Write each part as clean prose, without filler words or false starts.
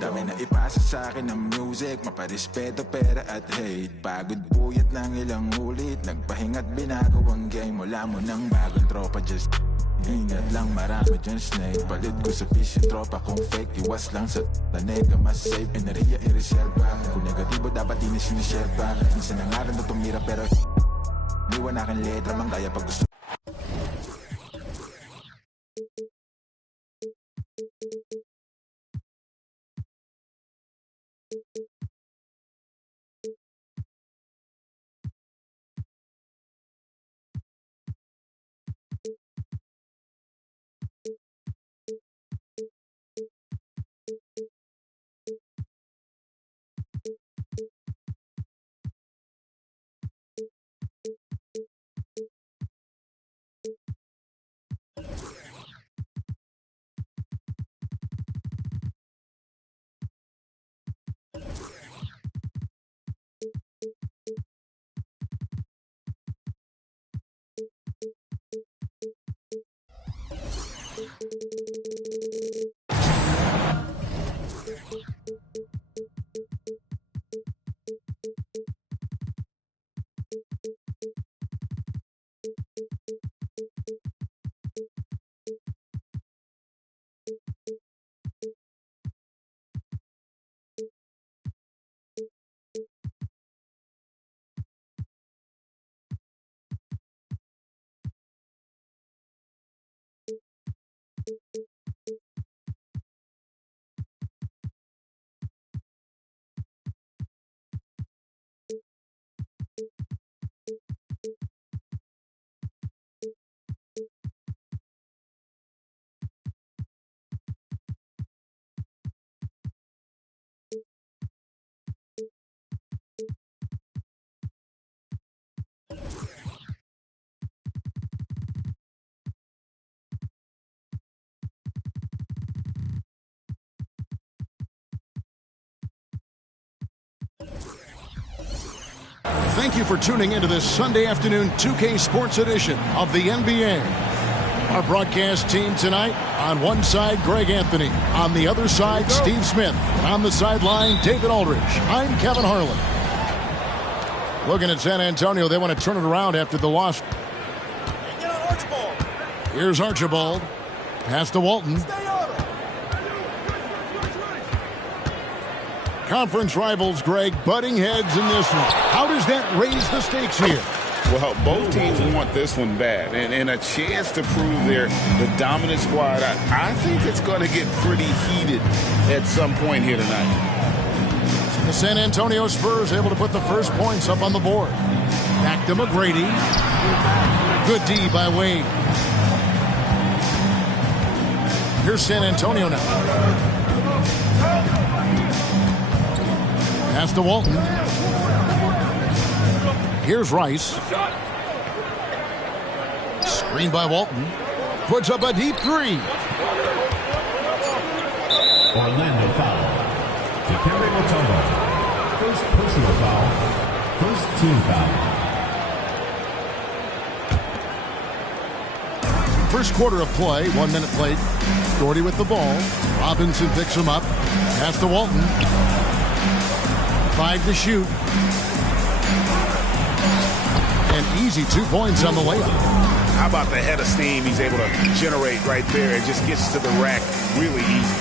Dami na ipasa sa akin ng music, maparespeto, pera at hate. Pagod puyat ng ilang ulit, nagpahinga't binago ang game. Wala mo ng bagong tropa, just ingat lang, marami dyan snake. Palit ko sa fish yung tropa kung fake, iwas lang sa tanega, mas safe. Enerhiya i-reserva, kung negatibo dapat di na siniserva. Minsan na nga rin na tumira pero liwan aking letra, mang kaya pag gusto. Thank you for tuning into this Sunday afternoon 2K Sports edition of the NBA. Our broadcast team tonight, on one side, Greg Anthony. On the other side, Steve Smith. And on the sideline, David Aldridge. I'm Kevin Harlan. Looking at San Antonio, they want to turn it around after the loss. Here's Archibald. Pass to Walton. Conference rivals, Greg, butting heads in this one. How does that raise the stakes here? Well, both teams want this one bad, and a chance to prove they're the dominant squad. I think it's going to get pretty heated at some point here tonight. The San Antonio Spurs able to put the first points up on the board. Back to McGrady. Good D by Wade. Here's San Antonio now. Pass to Walton. Here's Rice. Screen by Walton. Puts up a deep three. Orlando foul. Dikembe Mutombo. First personal foul. First team foul. First quarter of play. 1 minute played. Doherty with the ball. Robinson picks him up. Pass to Walton. 5 to shoot. And easy 2 points on the layup. How about the head of steam he's able to generate right there? It just gets to the rack really easy.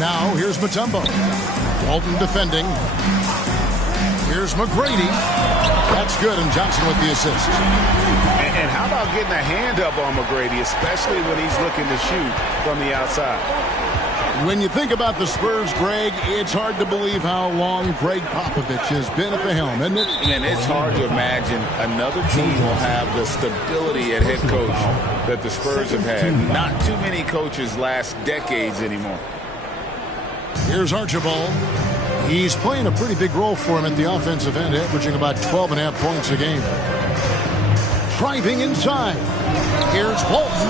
Now here's Mutombo. Walton defending. Here's McGrady. That's good, and Johnson with the assist. And how about getting a hand up on McGrady, especially when he's looking to shoot from the outside? When you think about the Spurs, Greg, it's hard to believe how long Greg Popovich has been at the helm, isn't it? And it's hard to imagine another team will have the stability at head coach that the Spurs have had. Not too many coaches last decades anymore. Here's Archibald. He's playing a pretty big role for him at the offensive end, averaging about 12.5 points a game. Driving inside. Here's Walton.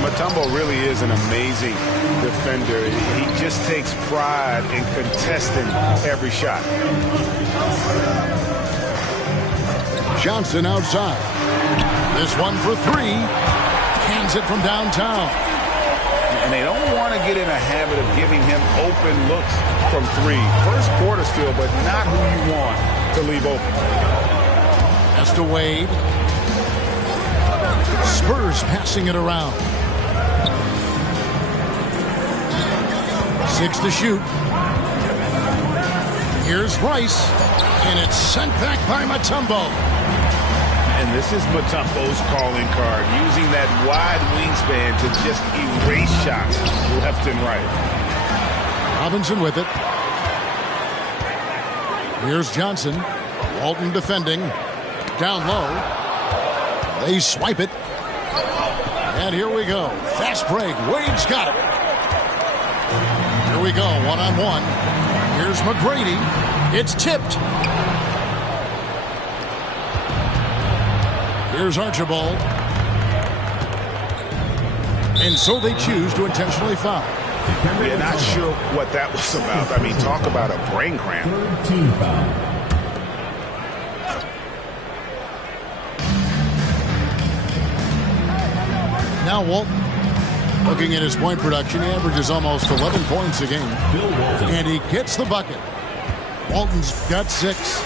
Mutombo really is an amazing defender. He just takes pride in contesting every shot. Johnson outside. This one for 3. Hands it from downtown. And they don't want want to get in a habit of giving him open looks from three. First quarter still, but not who you want to leave open. That's to Wade. Spurs passing it around. 6 to shoot. Here's Rice, and it's sent back by Mutombo. And this is Mutombo's calling card, using that wide wingspan to just erase shots left and right. Robinson with it. Here's Johnson. Walton defending. Down low. They swipe it. And here we go. Fast break. Wade's got it. Here we go. One-on-one. Here's McGrady. It's tipped. Here's Archibald. And so they choose to intentionally foul. We're not sure what that was about. I mean, talk about a brain cramp. Third team foul. Now Walton, looking at his point production, he averages almost 11 points a game. Bill Walton. And he gets the bucket. Walton's got 6.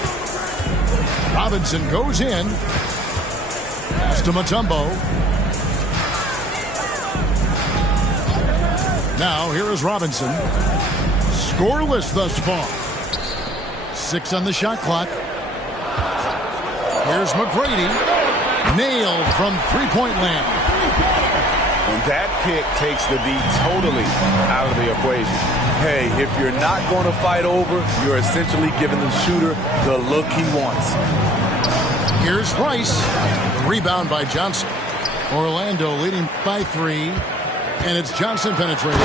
Robinson goes in. Pass to Mutombo. Now here is Robinson. Scoreless thus far. 6 on the shot clock. Here's McGrady. Nailed from three-point land. And that pick takes the D totally out of the equation. Hey, if you're not going to fight over, you're essentially giving the shooter the look he wants. Here's Rice. Rebound by Johnson. Orlando leading by 3. And it's Johnson penetrating.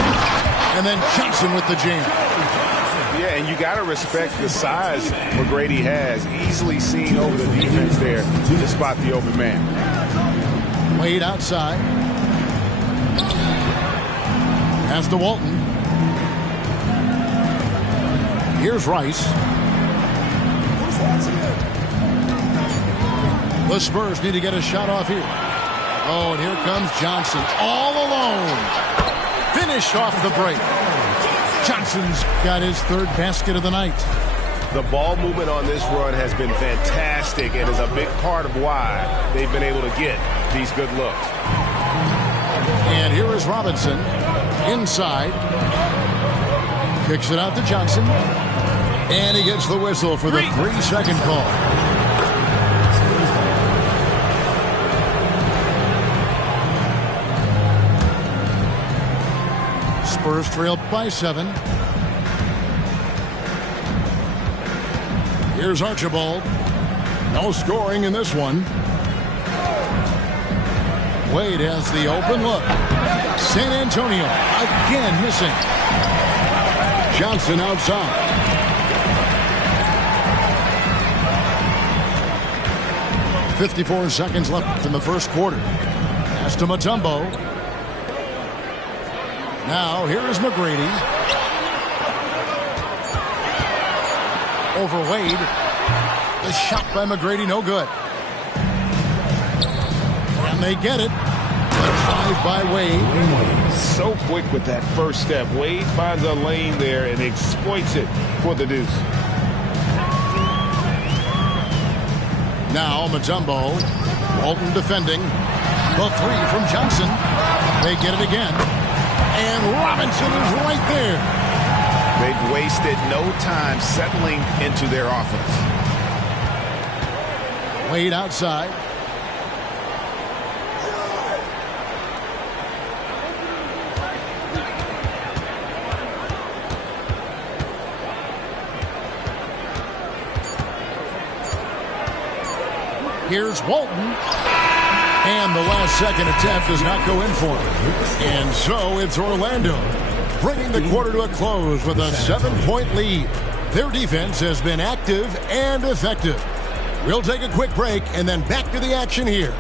And then Johnson with the jam. Yeah, and you got to respect the size McGrady has. Easily seen over the defense there to spot the open man. Wade outside. Pass to Walton. Here's Rice. The Spurs need to get a shot off here. Oh, and here comes Johnson all alone. Finished off the break. Johnson's got his 3rd basket of the night. The ball movement on this run has been fantastic and is a big part of why they've been able to get these good looks. And here is Robinson inside. Kicks it out to Johnson. And he gets the whistle for the 3-second call. Spurs trail by 7. Here's Archibald. No scoring in this one. Wade has the open look. San Antonio again missing. Johnson outside. .54 seconds left in the first quarter. Pass to Mutombo. Now here is McGrady. Over Wade. The shot by McGrady, no good. And they get it. The drive by Wade. So quick with that first step. Wade finds a lane there and exploits it for the deuce. Now Mutombo. Walton defending. The 3 from Johnson. They get it again. And Robinson is right there. They've wasted no time settling into their offense. Wade outside. Here's Walton. And the last second attempt does not go in for him. And so it's Orlando bringing the quarter to a close with a 7-point lead. Their defense has been active and effective. We'll take a quick break and then back to the action here.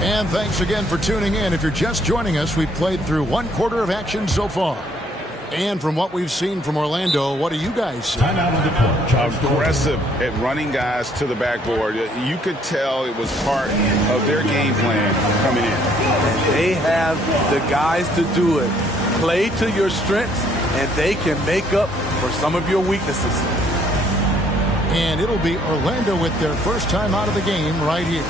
And thanks again for tuning in. If you're just joining us, we've played through 1 quarter of action so far. And from what we've seen from Orlando, what do you guys see? Timeout on the court. Charles Aggressive at running guys to the backboard. You could tell it was part of their game plan coming in. They have the guys to do it. Play to your strengths, and they can make up for some of your weaknesses. And it'll be Orlando with their first time out of the game right here.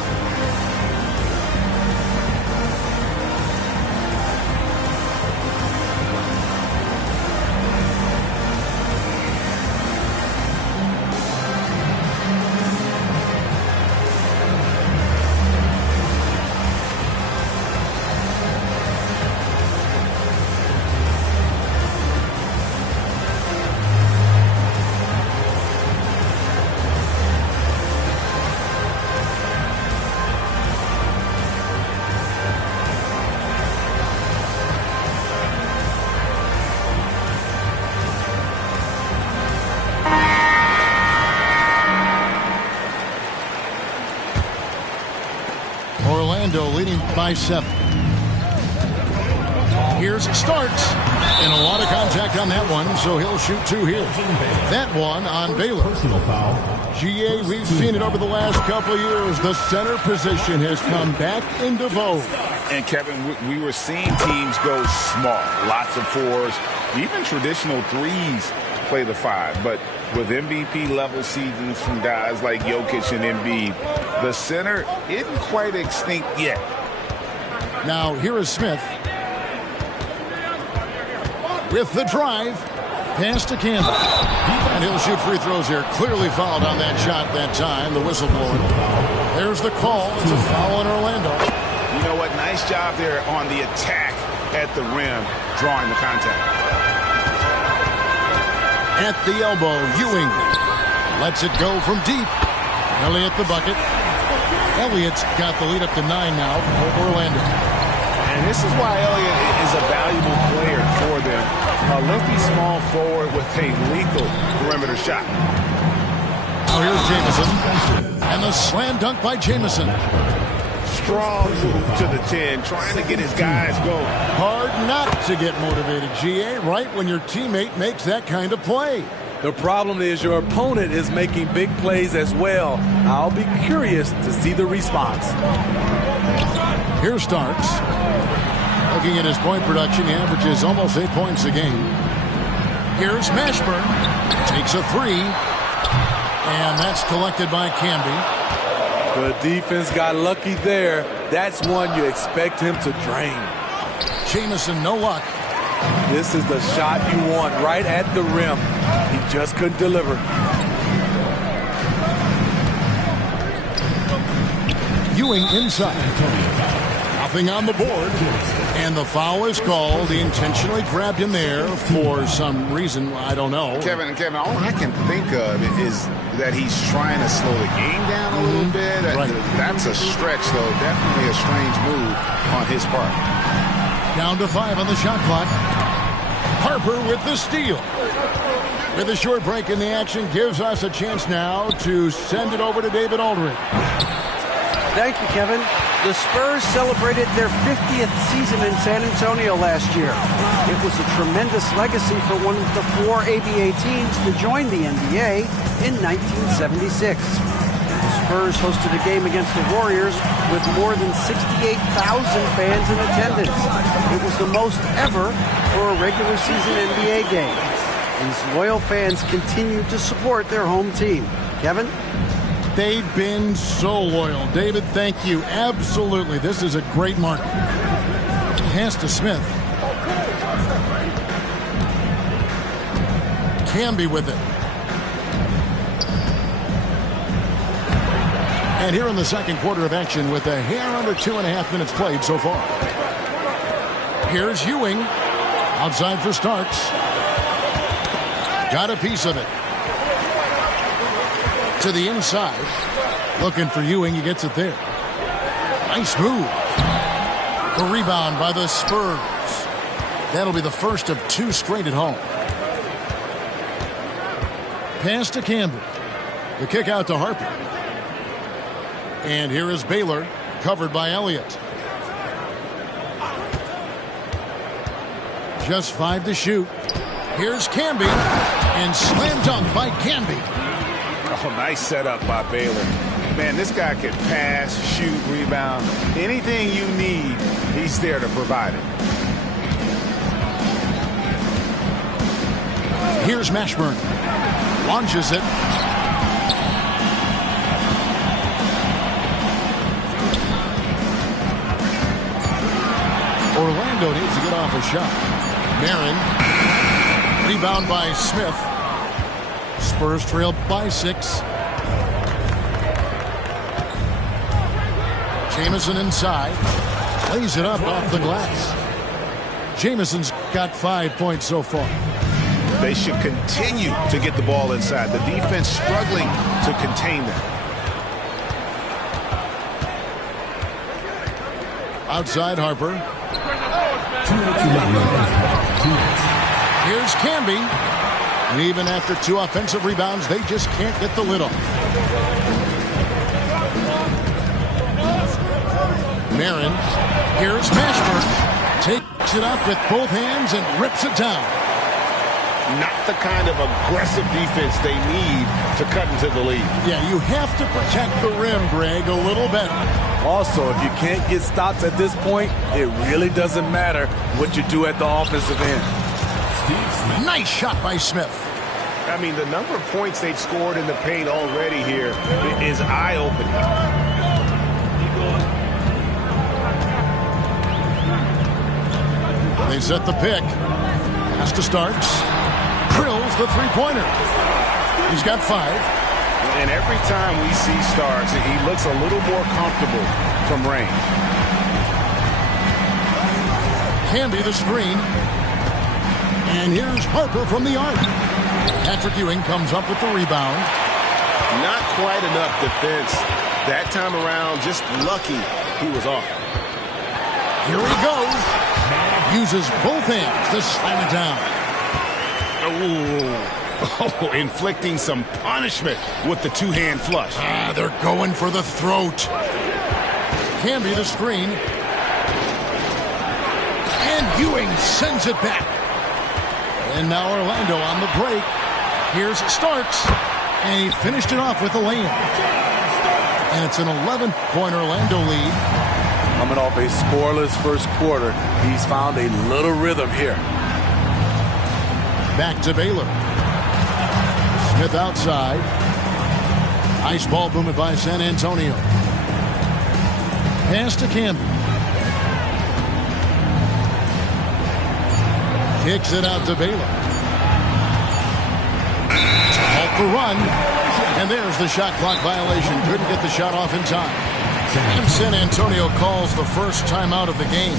Orlando leading by 7. Here's Starks. And a lot of contact on that one, so he'll shoot 2 here. That one on Baylor. Personal foul. GA, we've seen it over the last couple of years. The center position has come back into vogue. And, Kevin, we were seeing teams go small. Lots of 4s, even traditional 3s play the 5. But with MVP-level seasons from guys like Jokic and Embiid, the center isn't quite extinct yet. Now, here is Smith. With the drive. Pass to Campbell. And he'll shoot free throws here. Clearly fouled on that shot that time. The whistle blowing. There's the call. It's a foul in Orlando. You know what? Nice job there on the attack at the rim, drawing the contact. At the elbow, Ewing lets it go from deep. Elliott the bucket. Elliott's got the lead up to 9 now for Orlando. And this is why Elliott is a valuable player for them. A lengthy small forward with a lethal perimeter shot. Now here's Jamison. And the slam dunk by Jamison. Strong move to the 10, trying to get his guys going. Hard not to get motivated, GA, right when your teammate makes that kind of play. The problem is your opponent is making big plays as well. I'll be curious to see the response. Here Starks. Looking at his point production, he averages almost 8 points a game. Here's Mashburn. Takes a 3. And that's collected by Camby. The defense got lucky there. That's one you expect him to drain. Jamison, no luck. This is the shot you want right at the rim. He just couldn't deliver. Ewing inside. Nothing on the board. And the foul is called. He intentionally grabbed him there for some reason. I don't know. Kevin, all I can think of is that he's trying to slow the game down a little bit. Right. That's a stretch, though. Definitely a strange move on his part. Down to 5 on the shot clock. Harper with the steal. With a short break in the action, gives us a chance now to send it over to David Aldridge. Thank you, Kevin. The Spurs celebrated their 50th season in San Antonio last year. It was a tremendous legacy for one of the 4 ABA teams to join the NBA in 1976. The Spurs hosted a game against the Warriors with more than 68,000 fans in attendance. It was the most ever for a regular season NBA game. These loyal fans continue to support their home team. Kevin? They've been so loyal. David, thank you. Absolutely. This is a great market. Pass to Smith. Camby with it. And here in the second quarter of action with a hair under 2.5 minutes played so far. Here's Ewing. Outside for Starks. Got a piece of it. To the inside. Looking for Ewing. He gets it there. Nice move. A rebound by the Spurs. That'll be the first of 2 straight at home. Pass to Campbell. The kick out to Harper. And here is Baylor, covered by Elliott. Just 5 to shoot. Here's Camby, and slam dunk by Camby. Oh, nice setup by Baylor. Man, this guy can pass, shoot, rebound. Anything you need, he's there to provide it. Here's Mashburn. Launches it. Orlando needs to get off a shot. Marin. Rebound by Smith. Spurs trail by 6. Jamison inside. Lays it up off the glass. Jamison's got 5 points so far. They should continue to get the ball inside. The defense struggling to contain them. Outside Harper. Here's Camby. And even after 2 offensive rebounds, they just can't get the lid off. Marin. Here's Mashburn. Takes it up with both hands and rips it down. Not the kind of aggressive defense they need to cut into the lead. Yeah, you have to protect the rim, Greg, a little better. Also, if you can't get stops at this point, it really doesn't matter what you do at the offensive end. Nice shot by Smith. I mean, the number of points they've scored in the paint already here is eye-opening. They set the pick. Pass to Starks. Drills the three-pointer. He's got 5. And every time we see Starks, he looks a little more comfortable from range. Camby the screen. And here's Harper from the arc. Patrick Ewing comes up with the rebound. Not quite enough defense. That time around, just lucky he was off. Here he goes. Uses both hands to slam it down. Oh, inflicting some punishment with the 2-hand flush. They're going for the throat. Camby the screen. And Ewing sends it back. And now Orlando on the break. Here's Starks. And he finished it off with a layup. And it's an 11-point Orlando lead. Coming off a scoreless first quarter, he's found a little rhythm here. Back to Baylor. Smith outside. Ice ball movement by San Antonio. Pass to Camby. Kicks it out to Baylor. To halt the run. And there's the shot clock violation. Couldn't get the shot off in time. And San Antonio calls the first timeout of the game.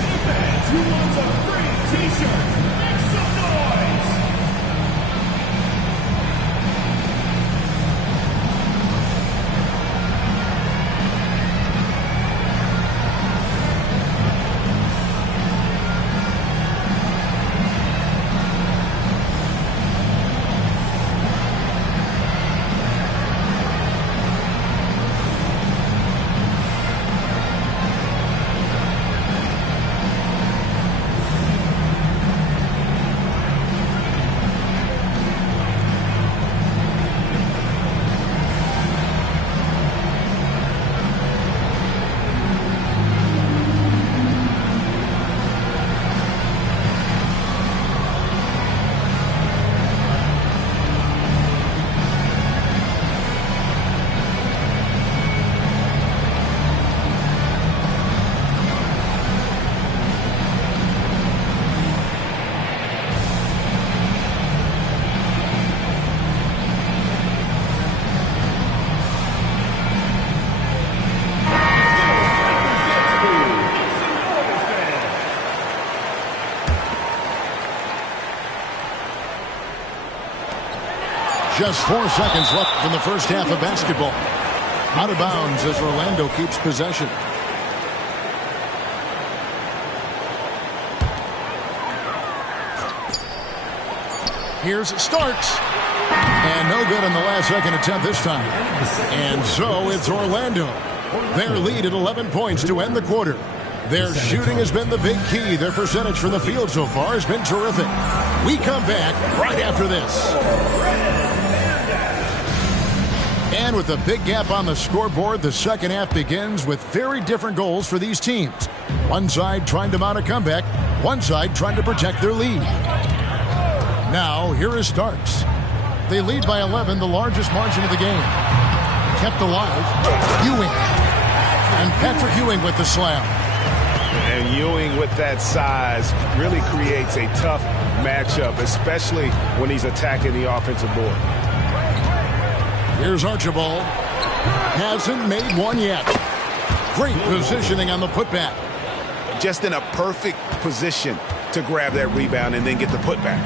Just 4 seconds left in the first half of basketball. Out of bounds as Orlando keeps possession. Here's Starks. And no good on the last second attempt this time. And so it's Orlando. Their lead at 11 points to end the quarter. Their shooting has been the big key. Their percentage from the field so far has been terrific. We come back right after this. And with a big gap on the scoreboard, the second half begins with very different goals for these teams. One side trying to mount a comeback, one side trying to protect their lead. Now, here is Starks. They lead by 11, the largest margin of the game. Kept alive, Ewing. And Patrick Ewing with the slam. And Ewing with that size really creates a tough matchup, especially when he's attacking the offensive board. Here's Archibald. Hasn't made one yet. Great positioning on the putback. Just in a perfect position to grab that rebound and then get the putback.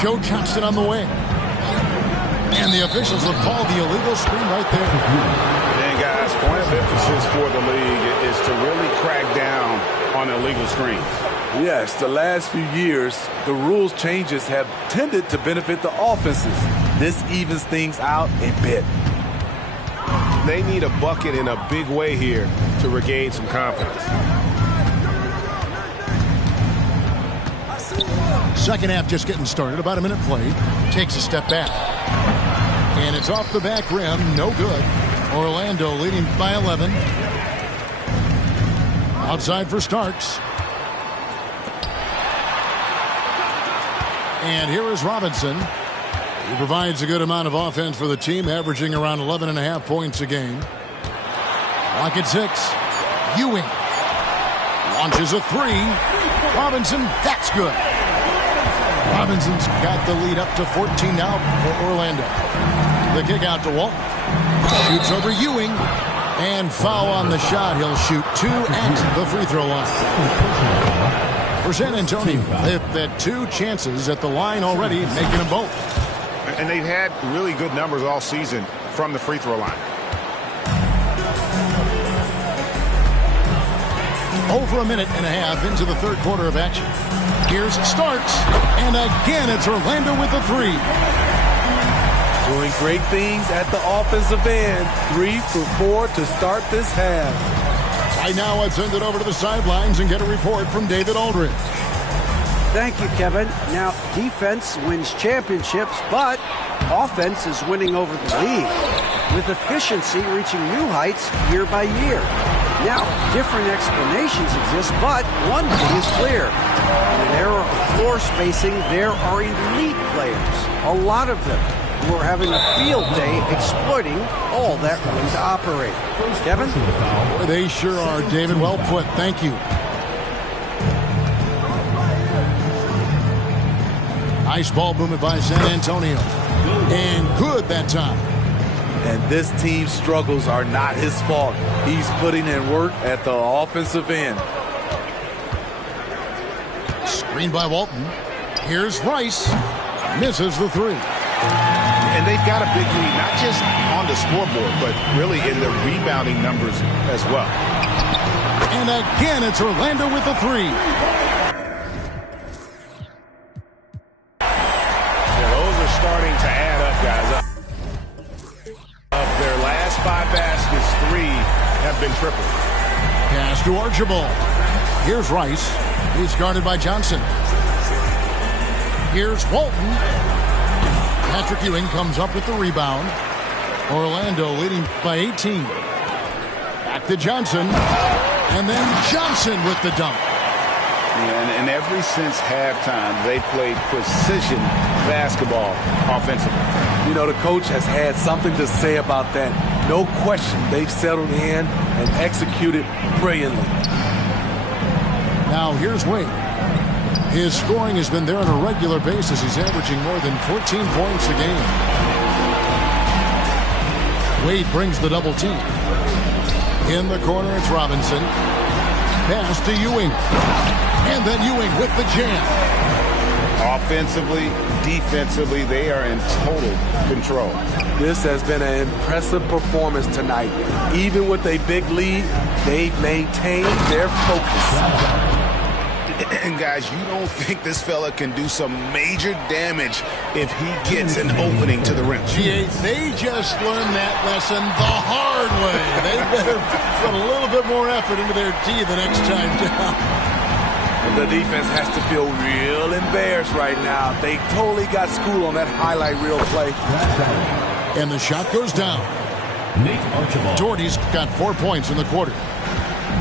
Joe Johnston on the wing. And the officials have called the illegal screen right there. And guys, point of emphasis for the league is to really crack down on illegal screens. Yes, the last few years, the rules changes have tended to benefit the offenses. This evens things out a bit. They need a bucket in a big way here to regain some confidence. Second half just getting started. About a minute played. Takes a step back. And it's off the back rim. No good. Orlando leading by 11. Outside for Starks. And here is Robinson. He provides a good amount of offense for the team, averaging around 11.5 points a game. Clock at 6. Ewing launches a three. Robinson, that's good. Robinson's got the lead up to 14 now for Orlando. The kick out to Walton. Shoots over Ewing. And foul on the shot. He'll shoot 2 at the free throw line. For San Antonio, they've had 2 chances at the line already, making them both. And they've had really good numbers all season from the free throw line. Over a minute and a half into the third quarter of action. Here's Starks. And again, it's Orlando with the three. Doing great things at the offensive end. 3 for 4 to start this half. Right now, let's send it over to the sidelines and get a report from David Aldridge. Thank you, Kevin. Now, defense wins championships, but offense is winning over the league, with efficiency reaching new heights year by year. Now, different explanations exist, but one thing is clear. In an era of floor spacing, there are elite players, a lot of them, who are having a field day exploiting all that room to operate. Kevin? Boy, they sure are, David. Well put. Thank you. Nice ball movement by San Antonio. And good that time. And this team's struggles are not his fault. He's putting in work at the offensive end. Screen by Walton. Here's Rice. Misses the three. And they've got a big lead, not just on the scoreboard, but really in the rebounding numbers as well. And again, it's Orlando with the three. Yeah, those are starting to add up, guys. Of their last 5 baskets, 3 have been triple. Pass to Archibald. Here's Rice. He's guarded by Johnson. Here's Walton. Patrick Ewing comes up with the rebound. Orlando leading by 18. Back to Johnson. And then Johnson with the dunk. And ever since halftime, they played precision basketball offensively. You know, the coach has had something to say about that. No question, they've settled in and executed brilliantly. Now here's Wade. His scoring has been there on a regular basis. He's averaging more than 14 points a game. Wade brings the double team. In the corner, it's Robinson. Pass to Ewing. And then Ewing with the jam. Offensively, defensively, they are in total control. This has been an impressive performance tonight. Even with a big lead, they've maintained their focus. And guys, you don't think this fella can do some major damage if he gets an opening to the rim. They just learned that lesson the hard way. They better put a little bit more effort into their D the next time down. The defense has to feel real embarrassed right now. They totally got schooled on that highlight reel play. And the shot goes down. Nate Archibald. Doherty's got 4 points in the quarter.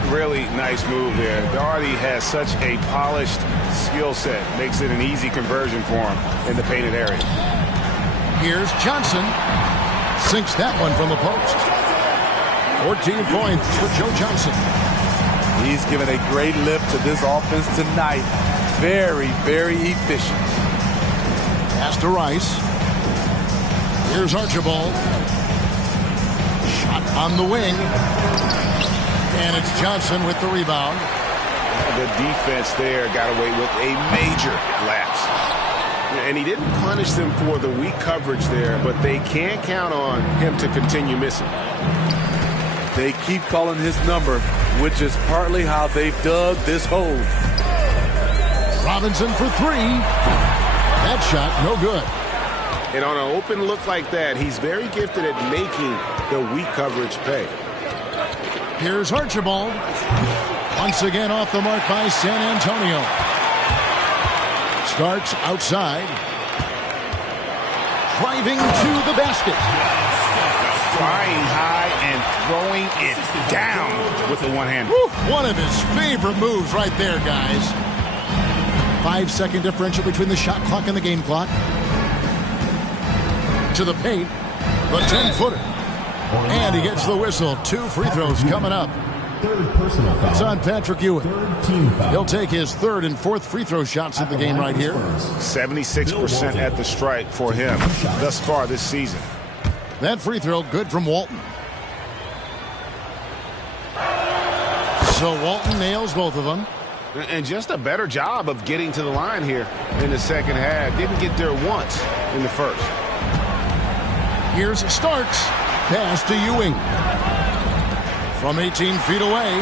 Really nice move there. Doherty has such a polished skill set. Makes it an easy conversion for him in the painted area. Here's Johnson. Sinks that one from the post. 14 points for Joe Johnson. He's given a great lift to this offense tonight. Very, very efficient. Pass to Rice. Here's Archibald. Shot on the wing. And it's Johnson with the rebound. The defense there got away with a major lapse. And he didn't punish them for the weak coverage there, but they can't count on him to continue missing. They keep calling his number, which is partly how they've dug this hole. Robinson for three. That shot, no good. And on an open look like that, he's very gifted at making the weak coverage pay. Here's Archibald. Once again off the mark by San Antonio. Starks outside. Driving to the basket. Flying high and throwing it down with the one hand. One of his favorite moves right there, guys. 5-second differential between the shot clock and the game clock. To the paint. The 10-footer. And he gets the whistle. 2 free throws coming up. Third personal foul. It's on Patrick Ewing. Third team foul. He'll take his third and fourth free throw shots of the game right here. 76% at the strike for him thus far this season. That free throw good from Walton. So Walton nails both of them. And just a better job of getting to the line here in the second half. Didn't get there once in the first. Here's Starks. Pass to Ewing. From 18 feet away.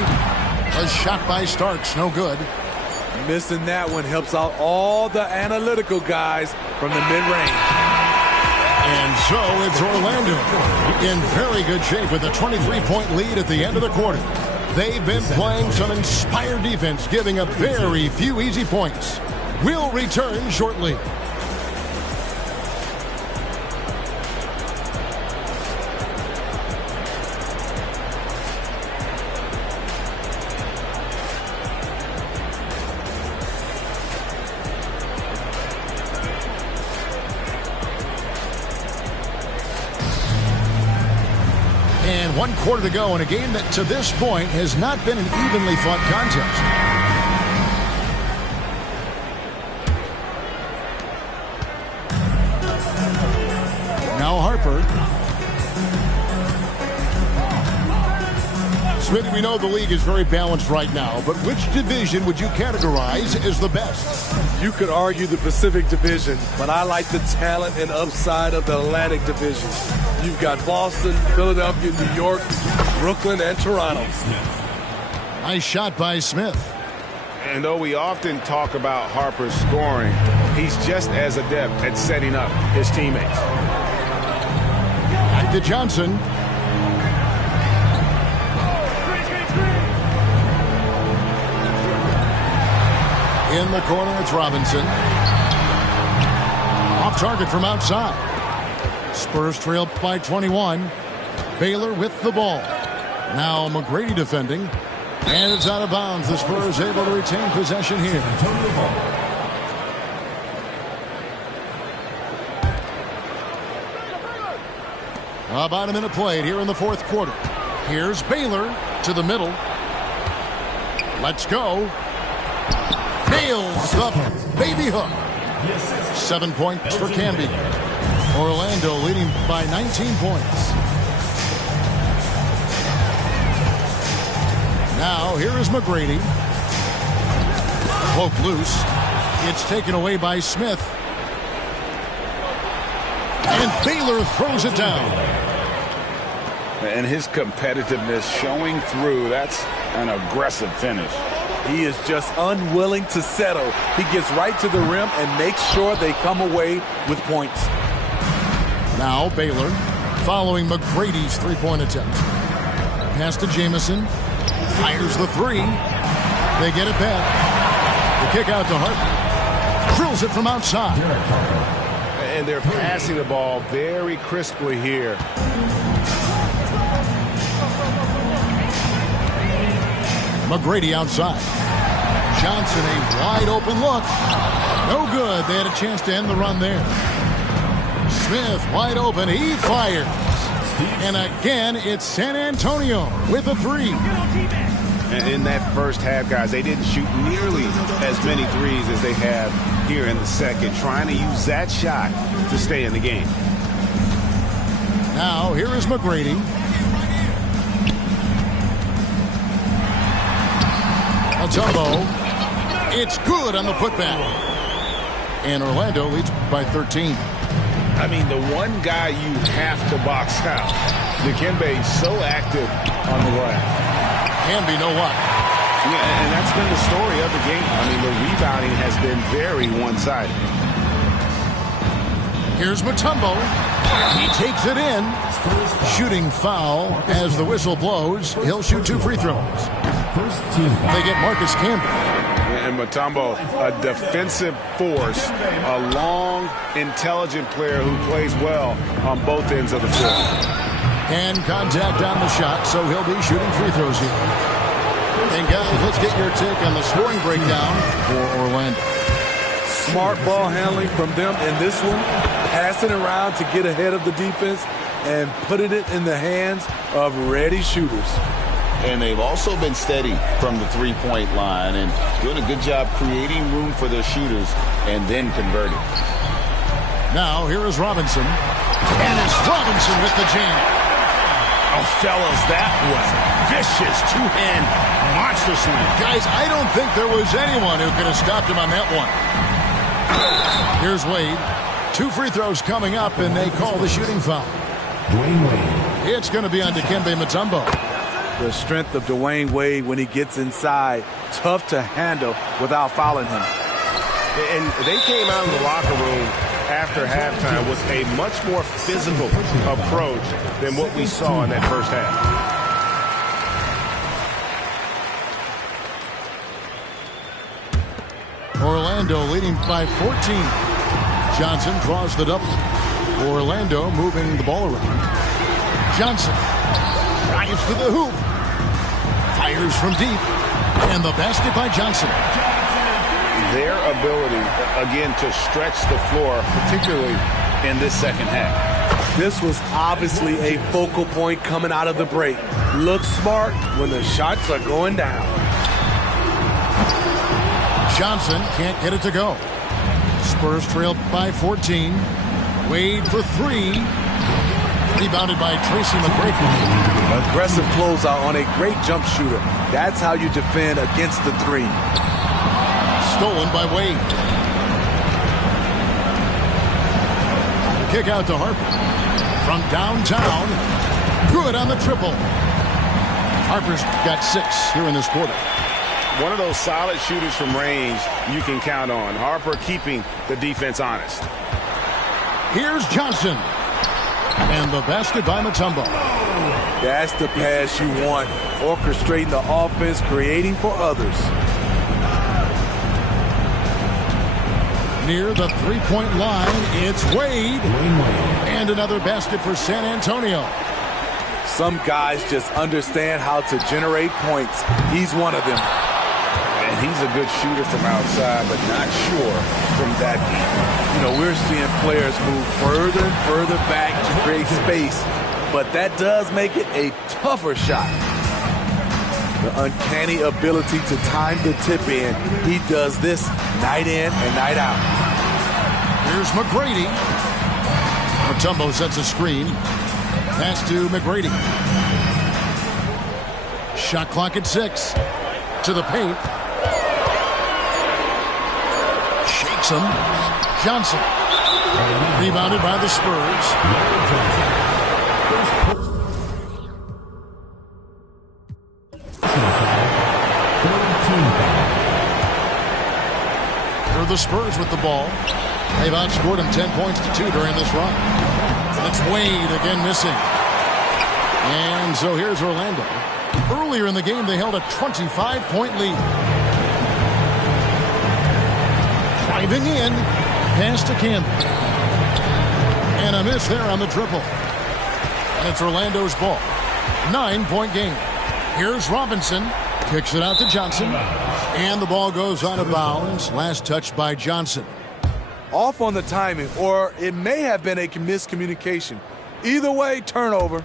A shot by Starks. No good. Missing that one helps out all the analytical guys from the mid-range. And so it's Orlando in very good shape with a 23-point lead at the end of the quarter. They've been playing some inspired defense, giving up very few easy points. We'll return shortly. And 1 quarter to go in a game that to this point has not been an evenly fought contest. Now Harper. Smitty, we know the league is very balanced right now, but which division would you categorize as the best? You could argue the Pacific Division, but I like the talent and upside of the Atlantic Division. You've got Boston, Philadelphia, New York, Brooklyn, and Toronto. Nice shot by Smith. And though we often talk about Harper's scoring, he's just as adept at setting up his teammates. Back to Johnson. In the corner, it's Robinson. Off target from outside. Spurs trail by 21. Baylor with the ball. Now McGrady defending. And it's out of bounds. The Spurs able to retain possession here. About a minute played here in the fourth quarter. Here's Baylor to the middle. Let's go. Nails the baby hook. 7 points for Camby. Orlando leading by 19 points. Now here is McGrady. Poke loose. It's taken away by Smith. And Baylor throws it down. And his competitiveness showing through. That's an aggressive finish. He is just unwilling to settle. He gets right to the rim and makes sure they come away with points. Now Baylor following McGrady's three-point attempt. Pass to Jamison. Fires the three. They get it back. The kick out to Harper. Drills it from outside. And they're passing the ball very crisply here. McGrady outside. Johnson, a wide open look. No good. They had a chance to end the run there. Smith wide open. He fires. And again, it's San Antonio with a three. And in that first half, guys, they didn't shoot nearly as many threes as they have here in the second, trying to use that shot to stay in the game. Now, here is McGrady. Mutombo. It's good on the putback. And Orlando leads by 13. I mean, the one guy you have to box out. Dikembe is so active on the ground. Canby, know what? Yeah, and that's been the story of the game. I mean, the rebounding has been very one-sided. Here's Mutombo. He takes it in. Shooting foul as the whistle blows. He'll shoot 2 free throws. They get Marcus Camby. And Mutombo, a defensive force, a long, intelligent player who plays well on both ends of the floor. And contact on the shot, so he'll be shooting free throws here. And guys, let's get your take on the scoring breakdown for Orlando. Smart ball handling from them in this one. Passing around to get ahead of the defense and putting it in the hands of ready shooters. And they've also been steady from the three-point line and doing a good job creating room for their shooters and then converting. Now, here is Robinson. And it's Robinson with the jam. Oh, fellas, that was vicious two-hand monster slam. Guys, I don't think there was anyone who could have stopped him on that one. Here's Wade. 2 free throws coming up, and they call the shooting foul. Dwayne Wade. It's going to be on Dikembe Mutombo. The strength of Dwayne Wade when he gets inside, tough to handle without fouling him. And they came out of the locker room after halftime with a much more physical approach than what we saw in that first half. Orlando leading by 14. Johnson draws the double. Orlando moving the ball around. Johnson drives to the hoop. Fires from deep. And the basket by Johnson. Their ability, again, to stretch the floor, particularly in this second half. This was obviously a focal point coming out of the break. Look smart when the shots are going down. Johnson can't get it to go. Spurs trail by 14. Wade for 3. Rebounded by Tracy McGrady. Aggressive closeout on a great jump shooter. That's how you defend against the 3. Stolen by Wade. The kick out to Harper. From downtown. Good on the triple. Harper's got 6 here in this quarter. One of those solid shooters from range you can count on. Harper keeping the defense honest. Here's Johnson. And the basket by Mutombo. That's the pass you want. Orchestrating the offense, creating for others. Near the three-point line, it's Wade. And another basket for San Antonio. Some guys just understand how to generate points. He's one of them. And he's a good shooter from outside, but not sure from that deep. You know, we're seeing players move further and further back to create space, but that does make it a tougher shot. The uncanny ability to time the tip in. He does this night in and night out. Here's McGrady. Mutombo sets a screen. Pass to McGrady. Shot clock at 6. To the paint. Shakes him. Johnson. Rebounded by the Spurs. the Spurs with the ball. They've outscored them 10 points to 2 during this run. It's Wade again missing. And so here's Orlando. Earlier in the game, they held a 25-point lead. Driving in, pass to Campbell. And a miss there on the triple. And it's Orlando's ball. 9-point game. Here's Robinson. Kicks it out to Johnson. And the ball goes out of bounds. Last touch by Johnson. Off on the timing, or it may have been a miscommunication. Either way, turnover.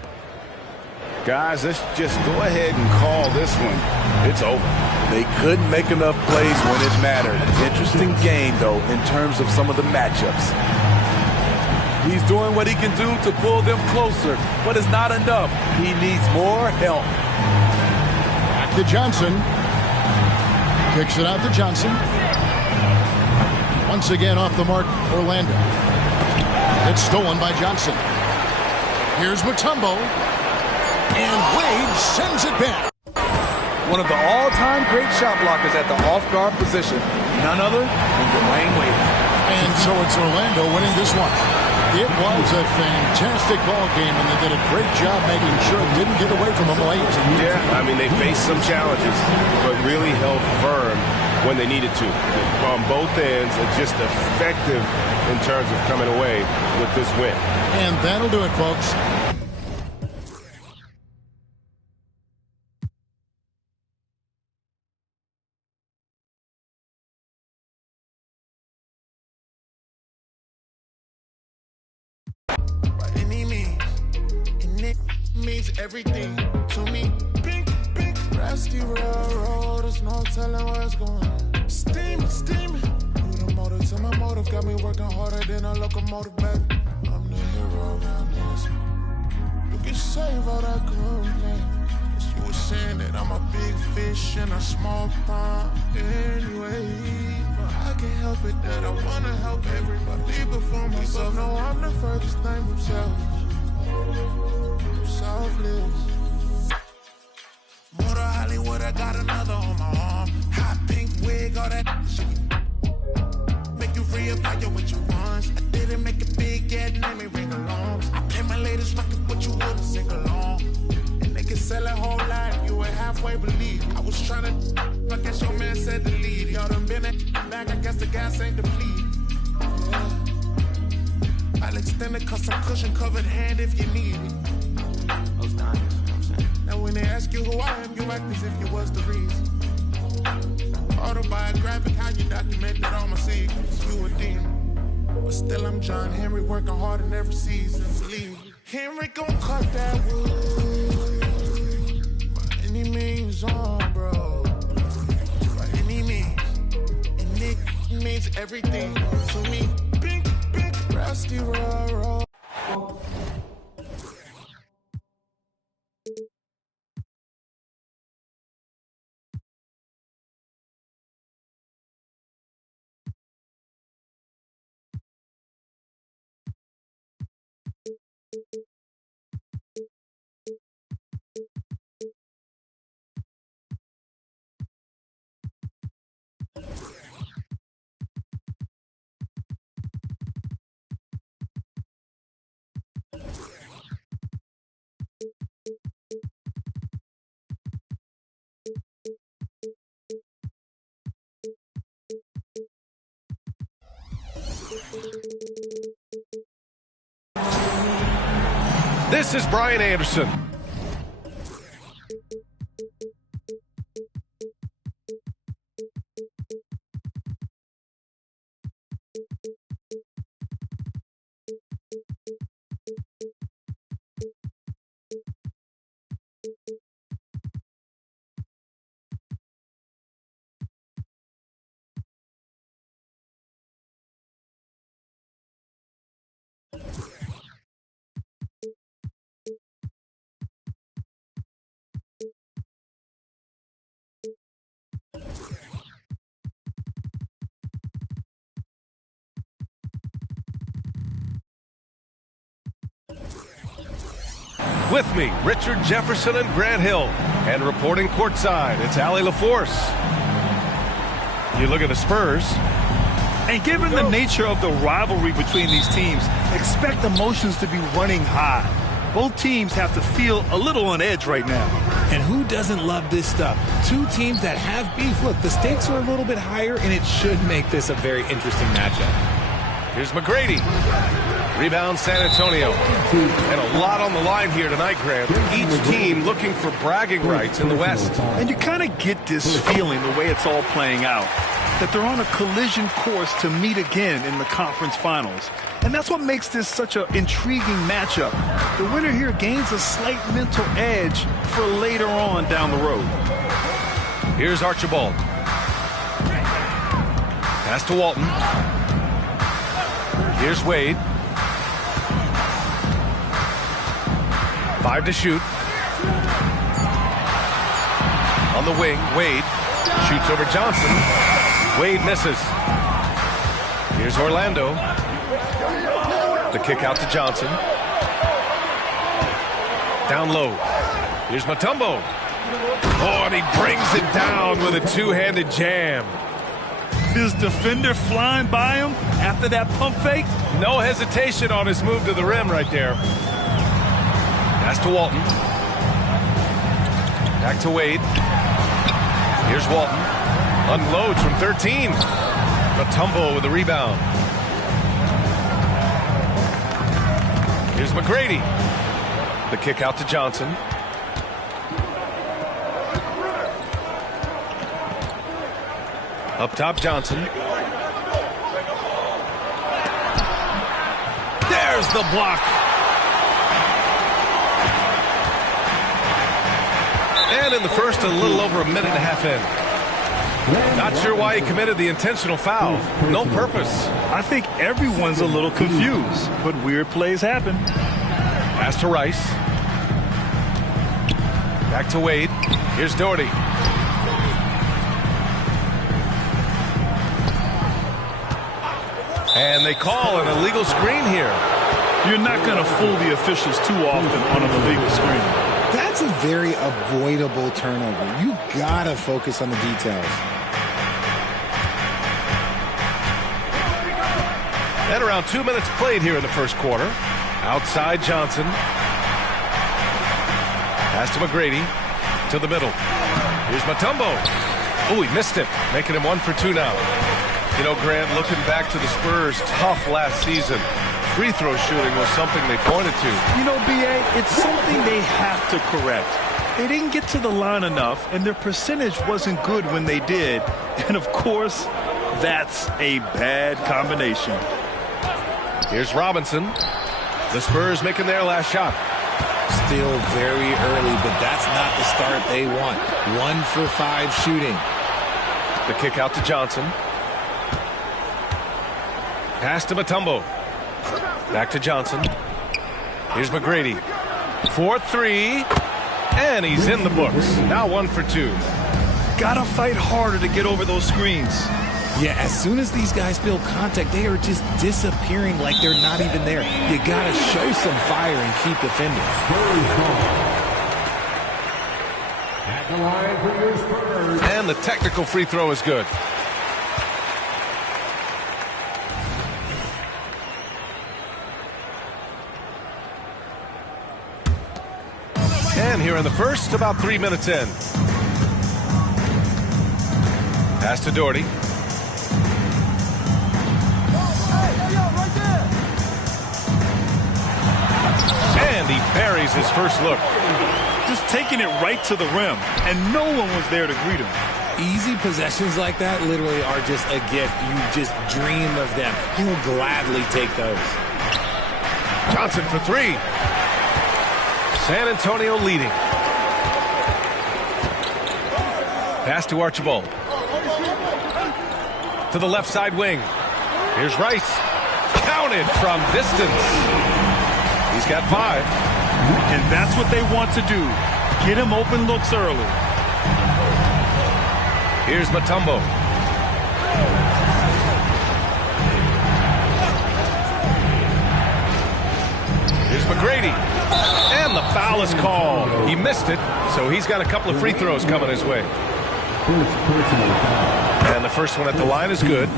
Guys, let's just go ahead and call this one. It's over. They couldn't make enough plays when it mattered. Interesting game, though, in terms of some of the matchups. He's doing what he can do to pull them closer, but it's not enough. He needs more help. Back to Johnson. Kicks it out to Johnson. Once again off the mark, Orlando. It's stolen by Johnson. Here's Mutombo. And Wade sends it back. One of the all-time great shot blockers at the off-guard position. None other than Dwayne Wade. And so it's Orlando winning this one. It was a fantastic ball game, and they did a great job making sure it didn't get away from them late. Yeah, I mean, they faced some challenges, but really held firm when they needed to. On both ends, it's just effective in terms of coming away with this win. And that'll do it, folks. Everything to me, big, rusty railroad. There's no telling where it's going. Steaming. You the motor to my motive, got me working harder than a locomotive, baby. I'm the hero around this. You can save all that complaint. Cause you were saying that I'm a big fish in a small pond. Anyway, but I can't help it that I wanna help everybody before myself. No, I'm the furthest thing from selfish. Selfless. Motor Hollywood, I got another on my arm. Hot pink wig, all that shit. Make you reevaluate what you want. I didn't make it big yet, name me ring along. I play my latest record, but you wouldn't sing along. And they can sell a whole lot, you would halfway believe. I was trying to, I guess your man said to lead. Y'all done been at back, I guess the gas ain't depleted. Yeah. I'll extend a custom cushion covered hand if you need it. Those diamonds, you know what I'm saying? Now when they ask you who I am, you act as if you was the reason. Autobiographic, how you documented all my secrets. You a demon. But still I'm John Henry, working hard in every season. Believe me. Henry gon' cut that wood. By any means on, bro. By any means. And it means everything to me. Big, rusty railroad. This is Brian Anderson. With me, Richard Jefferson and Grant Hill. And reporting courtside, it's Allie LaForce. You look at the Spurs. And given the nature of the rivalry between these teams, expect emotions to be running high. Both teams have to feel a little on edge right now. And who doesn't love this stuff? Two teams that have beef. Look, the stakes are a little bit higher, and it should make this a very interesting matchup. Here's McGrady. Rebound San Antonio. And a lot on the line here tonight, Grant. Each team looking for bragging rights in the West. And you kind of get this feeling, the way it's all playing out, that they're on a collision course to meet again in the conference finals. And that's what makes this such an intriguing matchup. The winner here gains a slight mental edge for later on down the road. Here's Archibald. Pass to Walton. Here's Wade. 5 to shoot. On the wing, Wade shoots over Johnson. Wade misses. Here's Orlando. The kick out to Johnson. Down low. Here's Mutombo. Oh, and he brings it down with a two-handed jam. His defender flying by him after that pump fake. No hesitation on his move to the rim right there. Pass to Walton. Back to Wade. Here's Walton. Unloads from 13. Mutombo with the rebound. Here's McGrady. The kick out to Johnson. Up top, Johnson. There's the block. And in the first, a little over a minute and a half in. Not sure why he committed the intentional foul. No purpose. I think everyone's a little confused, but weird plays happen. Pass to Rice. Back to Wade. Here's Doherty. And they call an illegal screen here. You're not going to fool the officials too often on an illegal screen. That's a very avoidable turnover. You gotta focus on the details. And around 2 minutes played here in the first quarter. Outside Johnson. Pass to McGrady. To the middle. Here's Mutombo. Oh, he missed it. Making him 1 for 2 now. You know, Grant, looking back to the Spurs' tough last season, free throw shooting was something they pointed to. You know, B.A., it's something they have to correct. They didn't get to the line enough, and their percentage wasn't good when they did. And, of course, that's a bad combination. Here's Robinson. The Spurs making their last shot. Still very early, but that's not the start they want. 1 for 5 shooting. The kick out to Johnson. Pass to Mutombo. Back to Johnson. Here's McGrady. 4-3. And he's in the books. Now 1 for 2. Gotta fight harder to get over those screens. Yeah, as soon as these guys feel contact, they are just disappearing like they're not even there. You gotta show some fire and keep defending. And the technical free throw is good. And here in the first, about 3 minutes in. Pass to Doherty. And he buries his first look. Just taking it right to the rim, and no one was there to greet him. Easy possessions like that literally are just a gift. You just dream of them. He'll gladly take those. Johnson for 3. San Antonio leading. Pass to Archibald. To the left side wing. Here's Rice. Counted from distance. He's got 5. And that's what they want to do. Get him open looks early. Here's Mutombo. Here's McGrady. And the foul is called. He missed it, so he's got a couple of free throws coming his way. And the first one at the line is good.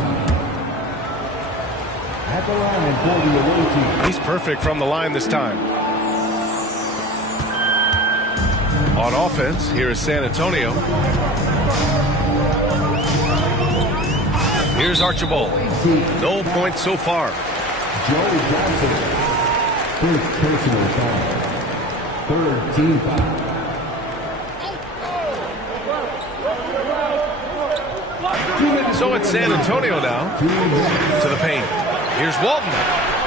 At the line for the away team. He's perfect from the line this time. On offense, here is San Antonio. Here's Archibald. No points so far. Joe Johnson. First personal foul. Third team foul. So it's San Antonio now to the paint. Here's Walton.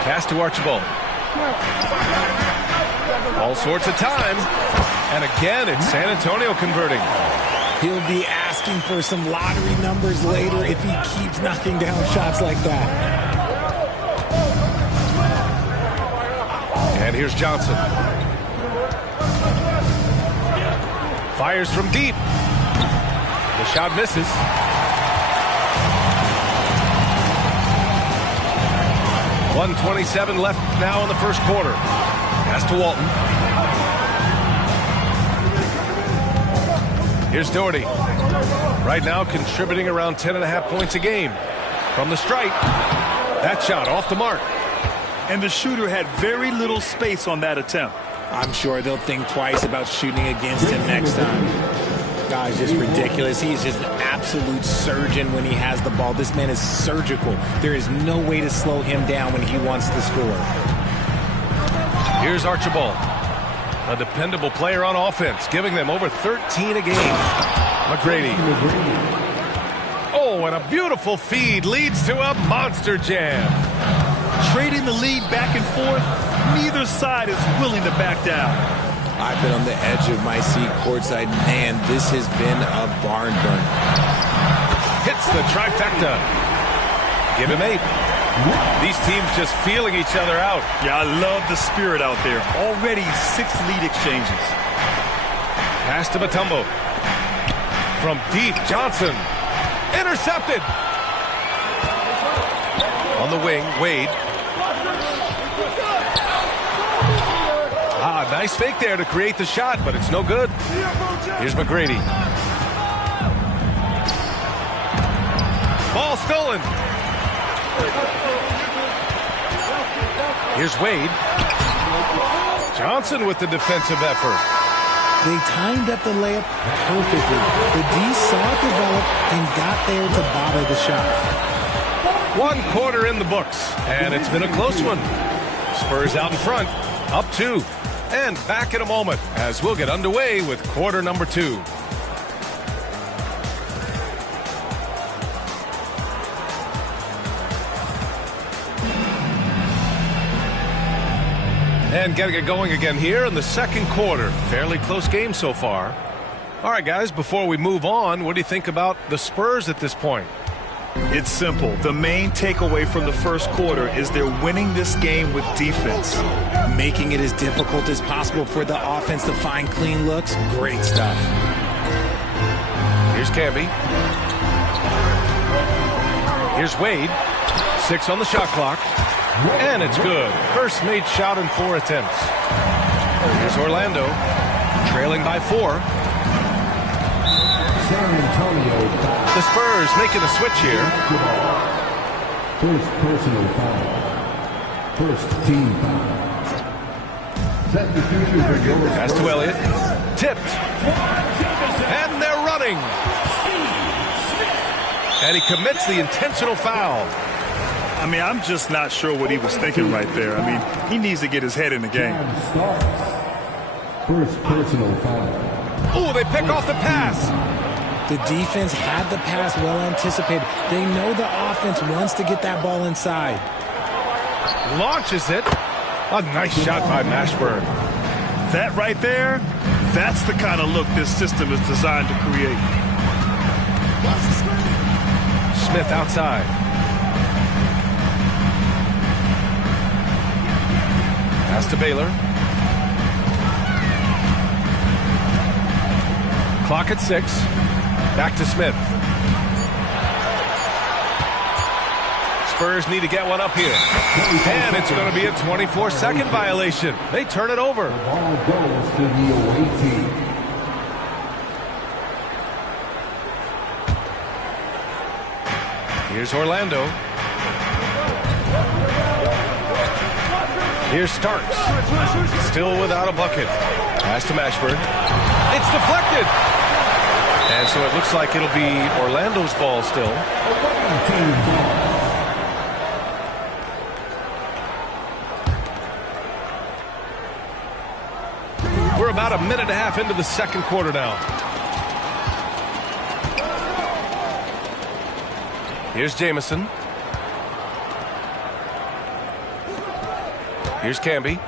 Pass to Archibald. All sorts of time. And again, it's San Antonio converting. He'll be asking for some lottery numbers later if he keeps knocking down shots like that. And here's Johnson. Fires from deep. The shot misses. .127 left now in the first quarter. Pass to Walton. Here's Doherty. Right now contributing around 10.5 points a game. From the stripe. That shot off the mark. And the shooter had very little space on that attempt. I'm sure they'll think twice about shooting against him next time. Guy's just ridiculous. He's just an absolute surgeon when he has the ball. This man is surgical. There is no way to slow him down when he wants to score. Here's Archibald. A dependable player on offense, giving them over 13 a game. McGrady. Oh, and a beautiful feed leads to a monster jam. Trading the lead back and forth, neither side is willing to back down. I've been on the edge of my seat courtside. Man, this has been a barn burner. Hits the trifecta. Give him 8. These teams just feeling each other out. Yeah, I love the spirit out there. Already 6 lead exchanges. Pass to Mutombo. From deep, Johnson. Intercepted. On the wing, Wade. Nice fake there to create the shot, but it's no good. Here's McGrady. Ball stolen. Here's Wade. Johnson with the defensive effort. They timed up the layup perfectly. The D saw it develop and got there to bother the shot. 1 quarter in the books, and it's been a close one. Spurs out in front, up 2. And back in a moment as we'll get underway with quarter number 2. And getting it going again here in the second quarter. Fairly close game so far. All right, guys, before we move on, what do you think about the Spurs at this point? It's simple. The main takeaway from the first quarter is they're winning this game with defense. Making it as difficult as possible for the offense to find clean looks. Great stuff. Here's Camby. Here's Wade. 6 on the shot clock. And it's good. First made shot in 4 attempts. Here's Orlando. Trailing by 4. San Antonio. The Spurs making a switch here. First personal foul. First team foul. Pass to Elliott. Tipped. And they're running. And he commits the intentional foul. I mean, I'm just not sure what he was thinking right there. I mean, he needs to get his head in the game. First personal foul. Oh, they pick off the pass. The defense had the pass well anticipated. They know the offense wants to get that ball inside. Launches it. A nice shot by Mashburn. That right there, that's the kind of look this system is designed to create. Smith outside. Pass to Baylor. Clock at 6. Back to Smith. Spurs need to get one up here. And it's going to be a 24-second violation. They turn it over. The ball goes to the away team. Here's Orlando. Here's Starks. Still without a bucket. Pass to Mashburn. It's deflected. And so it looks like it'll be Orlando's ball still. We're about a minute and a half into the second quarter now. Here's Jamison. Here's Camby.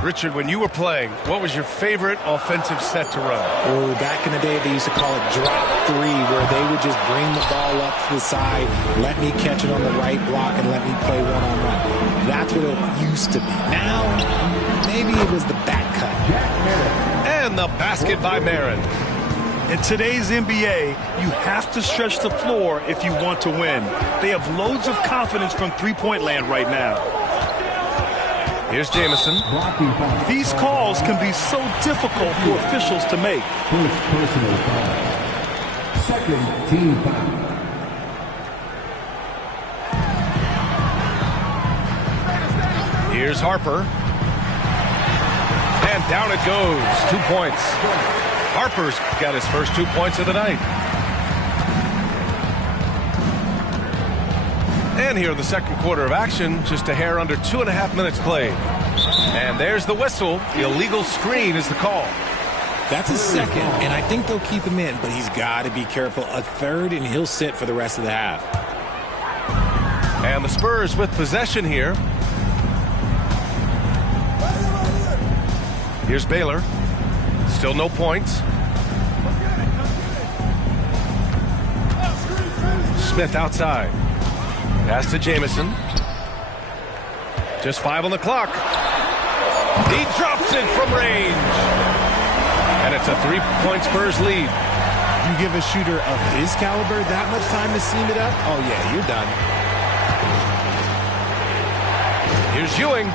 Richard, when you were playing, what was your favorite offensive set to run? Oh, back in the day, they used to call it drop three, where they would just bring the ball up to the side, let me catch it on the right block, and let me play one-on-one. That's what it used to be. Now, maybe it was the back cut. And the basket by Marin. In today's NBA, you have to stretch the floor if you want to win. They have loads of confidence from three-point land right now. Here's Jamison. These calls can be so difficult for officials to make. First personal foul. Second team foul. Here's Harper. And down it goes. 2 points. Harper's got his first 2 points of the night. And here in the second quarter of action, just a hair under 2.5 minutes played. And there's the whistle. The illegal screen is the call. That's a second, and I think they'll keep him in, but he's got to be careful. A third, and he'll sit for the rest of the half. And the Spurs with possession here. Here's Baylor. Still no points. Smith outside. Pass to Jamison. Just 5 on the clock. He drops it from range. And it's a 3-point Spurs lead. You give a shooter of his caliber that much time to seam it up? Oh, yeah, you're done. Here's Ewing.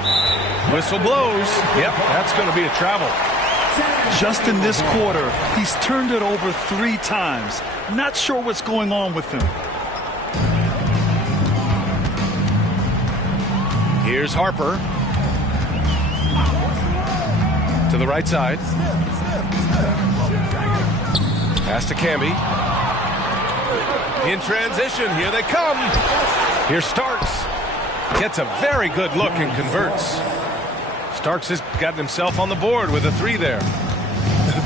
Whistle blows. Yep, that's going to be a travel. Just in this quarter, he's turned it over 3 times. Not sure what's going on with him. Here's Harper. To the right side. Pass to Camby. In transition, here they come. Here's Starks. Gets a very good look and converts. Starks has gotten himself on the board with a 3 there.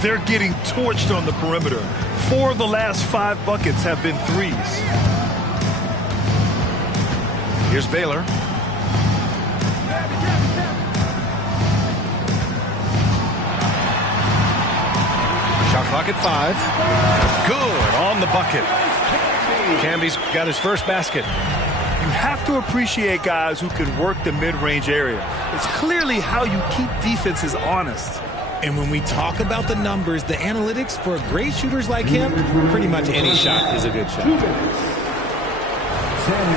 They're getting torched on the perimeter. 4 of the last 5 buckets have been 3s. Here's Baylor. Shot clock at 5. Good on the bucket. Camby's got his first basket. You have to appreciate guys who can work the mid-range area. It's clearly how you keep defenses honest. And when we talk about the numbers, the analytics for great shooters like him, pretty much any shot is a good shot. San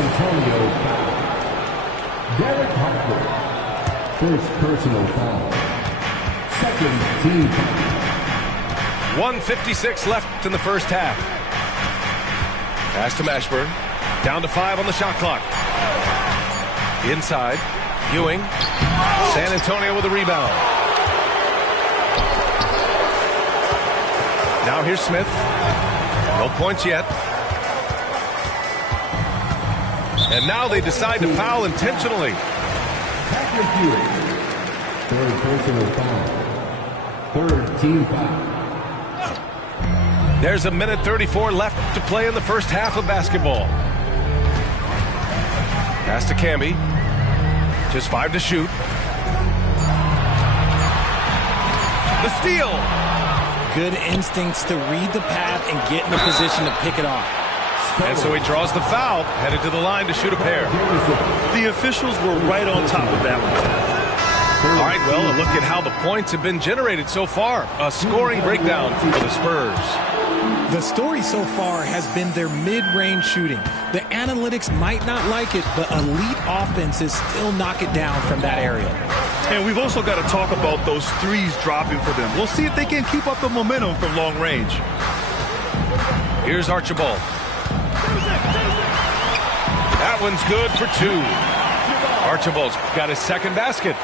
Antonio foul. Derek Harper. First personal foul. Second team foul. 1:56 left in the first half. Pass to Mashburn. Down to 5 on the shot clock. Inside. Ewing. San Antonio with a rebound. Now here's Smith. No points yet. And now they decide to foul intentionally. Patrick Ewing. Third personal foul. Third team foul. There's a minute 34 left to play in the first half of basketball. Pass to Camby. Just 5 to shoot. The steal. Good instincts to read the path and get in a position to pick it off. And so he draws the foul, headed to the line to shoot a pair. The officials were right on top of that one. All right, well, a look at how the points have been generated so far. A scoring breakdown for the Spurs. The story so far has been their mid-range shooting. The analytics might not like it, but elite offenses still knock it down from that area. And we've also got to talk about those 3s dropping for them. We'll see if they can keep up the momentum from long range. Here's Archibald. That That one's good for 2. Archibald's got his second basket.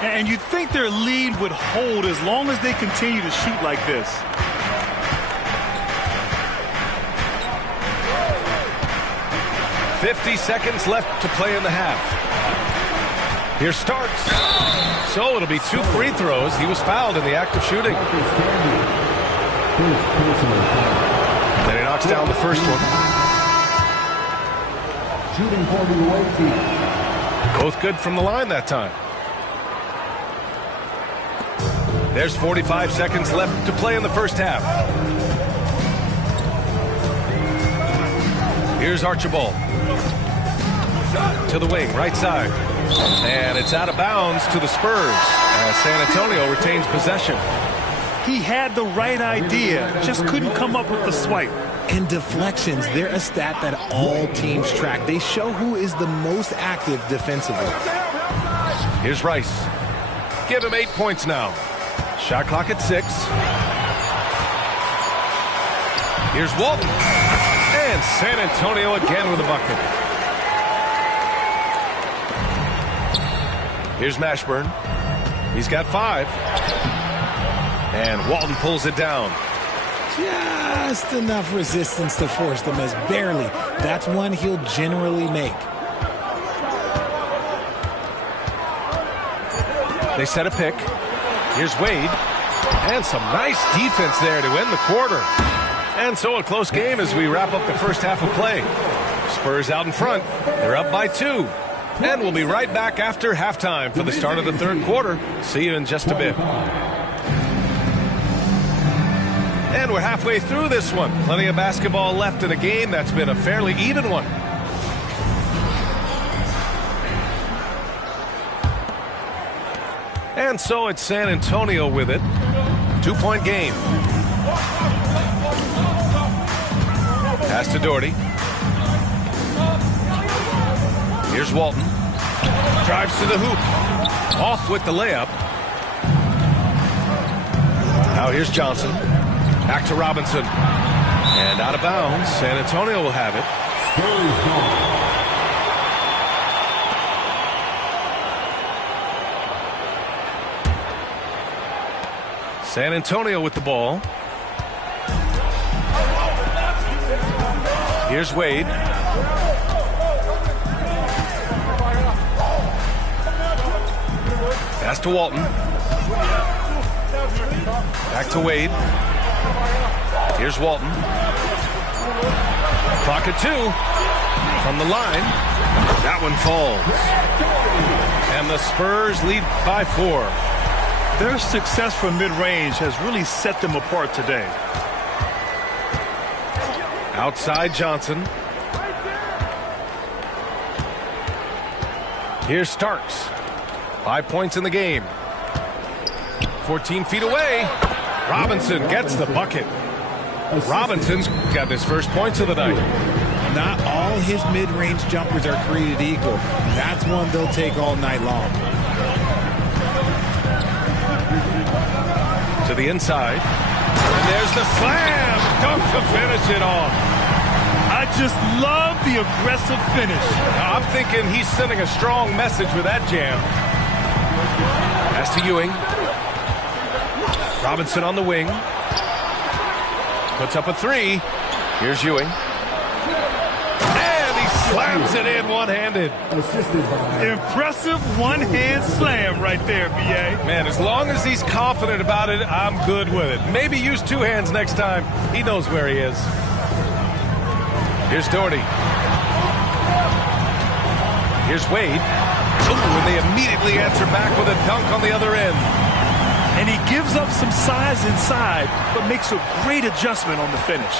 And you'd think their lead would hold as long as they continue to shoot like this. "50 seconds left to play in the half. Here Starks. So it'll be 2 free throws. He was fouled in the act of shooting. Then he knocks down the first one. Shooting for the away team. Both good from the line that time. There's 45 seconds left to play in the first half. Here's Archibald. To the wing, right side. And it's out of bounds to the Spurs as San Antonio retains possession. He had the right idea, just couldn't come up with the swipe. And deflections, they're a stat that all teams track. They show who is the most active defensively. Here's Rice. Give him 8 points now. Shot clock at 6. Here's Walton. And San Antonio again with a bucket. Here's Mashburn. He's got 5. And Walton pulls it down. Just enough resistance to force the miss. Barely. That's one he'll generally make. They set a pick. Here's Wade. And some nice defense there to end the quarter. And so a close game as we wrap up the first half of play. Spurs out in front. They're up by 2. And we'll be right back after halftime for the start of the third quarter. See you in just a bit. And we're halfway through this one. Plenty of basketball left in a game that's been a fairly even one. And so it's San Antonio with it. 2-point game. Pass to Doherty. Here's Walton. Drives to the hoop. Off with the layup. Now here's Johnson. Back to Robinson. And out of bounds. San Antonio will have it. San Antonio with the ball. Here's Wade. Pass to Walton. Back to Wade. Here's Walton. Clock at 2. From the line. That one falls. And the Spurs lead by 4. Their success from mid-range has really set them apart today. Outside Johnson. Here's Starks. 5 points in the game. 14 feet away. Robinson gets the bucket. Robinson's got his first points of the night. Not all his mid-range jumpers are created equal. That's one they'll take all night long. To the inside. And there's the slam. Dunk to finish it off. I just love the aggressive finish. Now, I'm thinking he's sending a strong message with that jam. Pass to Ewing. Robinson on the wing. Puts up a 3. Here's Ewing. And he slams it in one-handed. Impressive one-hand slam right there, B.A. Man, as long as he's confident about it, I'm good with it. Maybe use 2 hands next time. He knows where he is. Here's Doherty. Here's Wade. Ooh, and they immediately answer back with a dunk on the other end. And he gives up some size inside, but makes a great adjustment on the finish.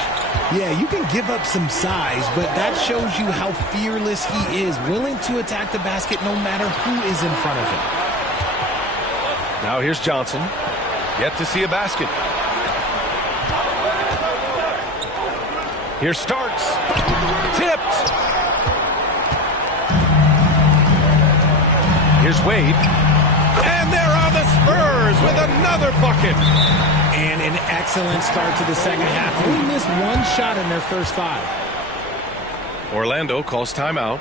Yeah, you can give up some size, but that shows you how fearless he is, willing to attack the basket no matter who is in front of him. Now here's Johnson. Yet to see a basket. Here's Starks. Tipped. Here's Wade. And there are the Spurs with another bucket. And an excellent start to the second half. Only missed 1 shot in their first 5. Orlando calls timeout.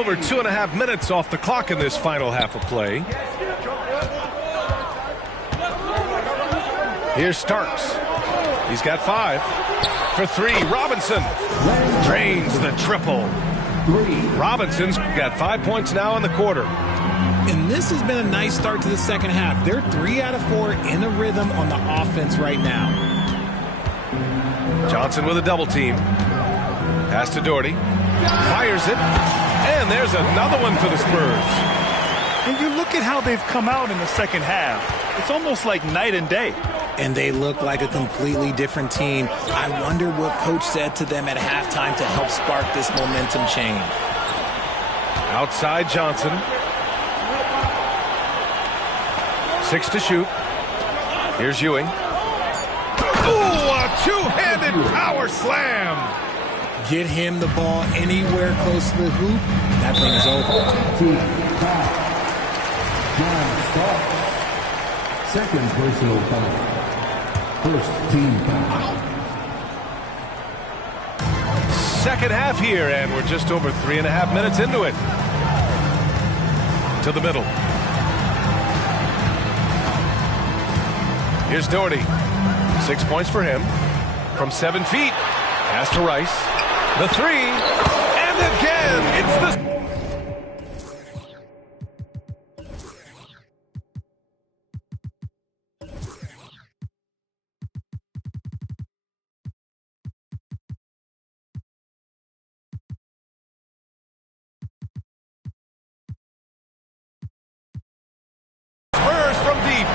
over 2.5 minutes off the clock in this final half of play. Here's Starks. He's got 5. For 3, Robinson drains the triple. Robinson's got 5 points now in the quarter. And this has been a nice start to the second half. They're 3 out of 4 in a rhythm on the offense right now. Johnson with a double team. Pass to Doherty. Fires it. And there's another one for the Spurs. And you look at how they've come out in the second half. It's almost like night and day. And they look like a completely different team. I wonder what coach said to them at halftime to help spark this momentum change. Outside Johnson. 6 to shoot. Here's Ewing. Ooh, a two-handed power slam. Get him the ball anywhere close to the hoop. That thing is over. Second personal foul. First team foul. Second half here, and we're just over 3.5 minutes into it. To the middle. Here's Doherty. 6 points for him. From 7 feet. Pass to Rice. The 3. And again, it's the... Spurs from deep.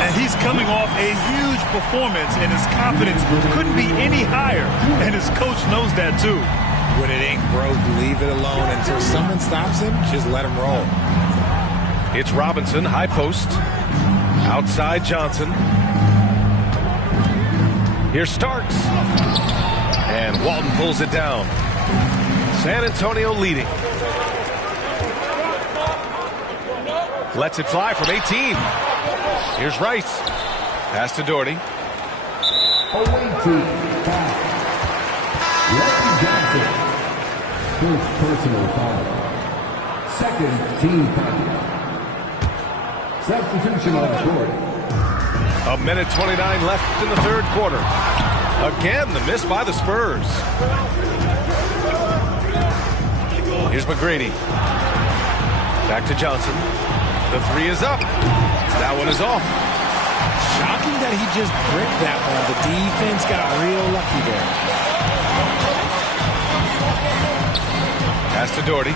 And he's coming off a huge performance, and his confidence couldn't be any higher. And his coach knows that, too. When it ain't broke, leave it alone. Until someone stops him, just let him roll. It's Robinson, high post. Outside Johnson. Here's Starks. And Walton pulls it down. San Antonio leading. Lets it fly from 18. Here's Rice. Pass to Doherty. Away team foul. Reggie Johnson. First personal foul. Second team foul. Substitution on court. 1:29 left in the third quarter. Again, the miss by the Spurs. Here's McGrady. Back to Johnson. The 3 is up. That one is off. Shocking that he just bricked that one. The defense got real lucky there. Pass to Doherty.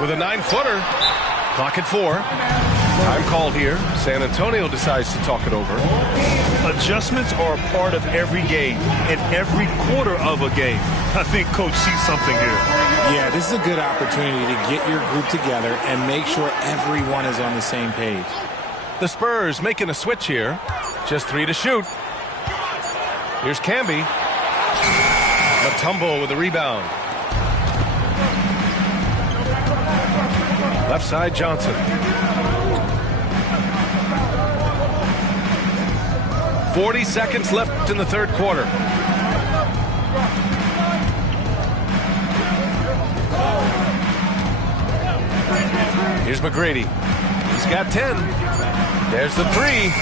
With a 9-footer. Clock at 4. Time called here. San Antonio decides to talk it over. Adjustments are a part of every game and every quarter of a game. I think Coach sees something here. Yeah, this is a good opportunity to get your group together and make sure everyone is on the same page. The Spurs making a switch here. Just 3 to shoot. Here's Camby. Mutombo with the rebound. Left side Johnson. 40 seconds left in the third quarter. Here's McGrady. He's got 10. There's the 3.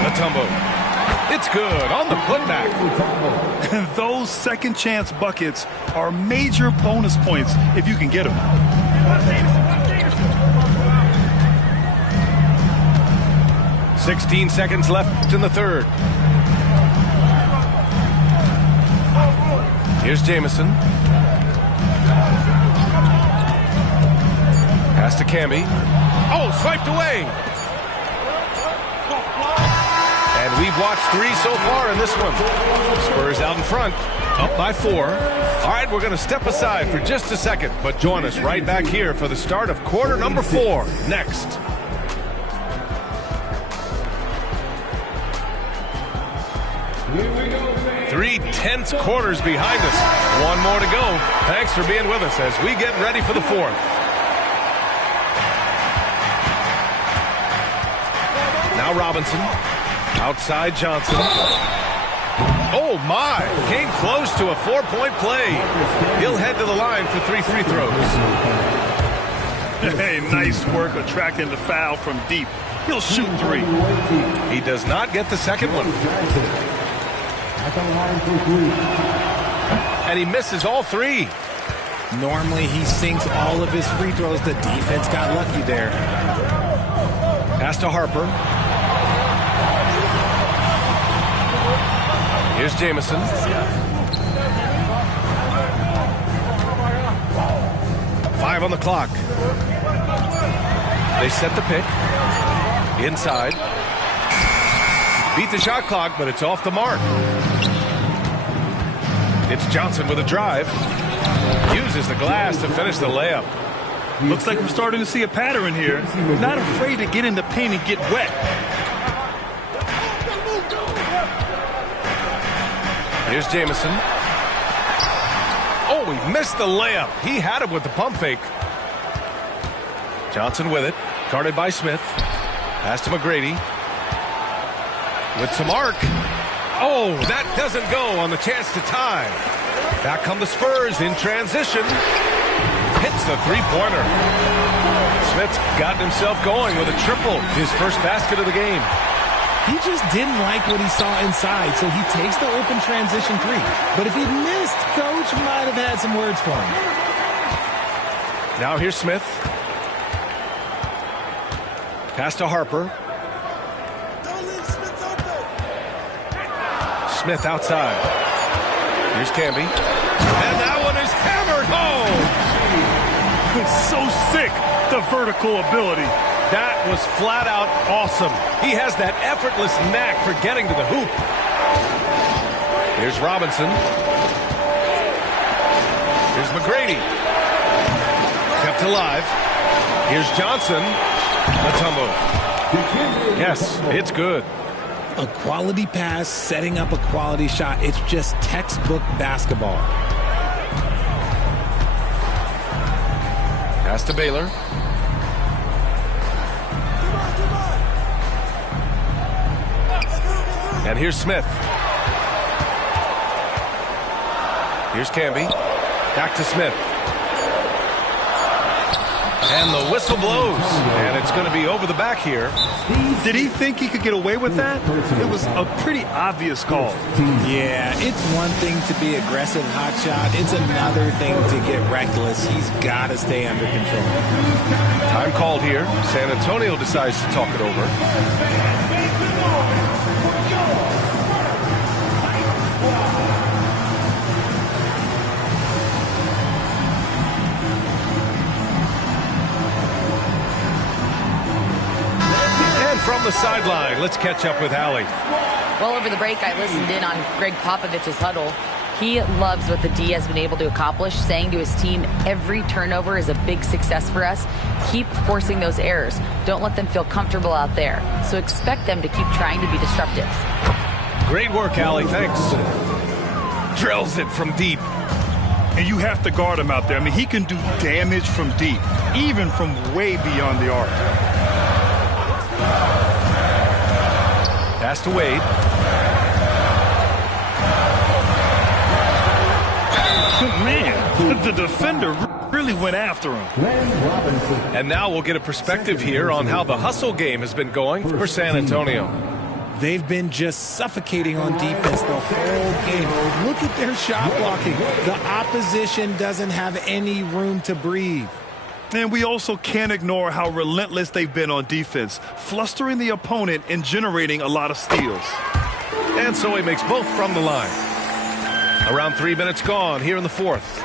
Mutombo. It's good on the putback. And those second chance buckets are major bonus points if you can get them. 16 seconds left in the third. Here's Jamison. Pass to Camby. Oh, swiped away. And we've watched 3 so far in this one. Spurs out in front, up by 4. All right, we're going to step aside for just a second, but join us right back here for the start of quarter number 4 next. Here we go. 3 tense quarters behind us. 1 more to go. Thanks for being with us as we get ready for the 4th. Now Robinson. Outside Johnson. Oh, my. Came close to a 4-point play. He'll head to the line for 3 free throws. Hey, nice work attracting the foul from deep. He'll shoot 3. He does not get the second one. And he misses all 3. Normally, he sinks all of his free throws. The defense got lucky there. Pass to Harper. Here's Jamison. Five on the clock. They set the pick. Inside. Beat the shot clock, but it's off the mark. It's Johnson with a drive. Uses the glass to finish the layup. Looks like we're starting to see a pattern here. Not afraid to get in the paint and get wet. Here's Jamison. Oh, he missed the layup. He had him with the pump fake. Johnson with it. Guarded by Smith. Pass to McGrady. With some arc. Oh, that doesn't go on the chance to tie. Back come the Spurs in transition. Hits the three-pointer. Smith's gotten himself going with a triple. His first basket of the game. He just didn't like what he saw inside, so he takes the open transition 3. But if he missed, Coach might have had some words for him. Now here's Smith. Pass to Harper. Smith outside. Here's Camby. And that one is hammered home. So sick, the vertical ability. That was flat out awesome. He has that effortless knack for getting to the hoop. Here's Robinson. Here's McGrady. Kept alive. Here's Johnson. Mutombo. Yes, it's good. A quality pass, setting up a quality shot. It's just textbook basketball. Pass to Baylor. And here's Smith. Here's Camby. Back to Smith. And the whistle blows. And it's going to be over the back here. Did he think he could get away with that? It was a pretty obvious call. Yeah, it's one thing to be aggressive hot shot. It's another thing to get reckless. He's got to stay under control. Time called here. San Antonio decides to talk it over. From the sideline, let's catch up with Allie. Well, over the break, I listened in on Greg Popovich's huddle. He loves what the D has been able to accomplish, saying to his team, every turnover is a big success for us. Keep forcing those errors. Don't let them feel comfortable out there. So expect them to keep trying to be disruptive. Great work, Allie. Thanks. Drills it from deep. And you have to guard him out there. I mean, he can do damage from deep, even from way beyond the arc. Pass to Wade. Man, the defender really went after him. And now we'll get a perspective here on how the hustle game has been going for San Antonio. They've been just suffocating on defense the whole game. Look at their shot blocking. The opposition doesn't have any room to breathe. And we also can't ignore how relentless they've been on defense, flustering the opponent and generating a lot of steals. And so he makes both from the line. Around 3 minutes gone here in the fourth.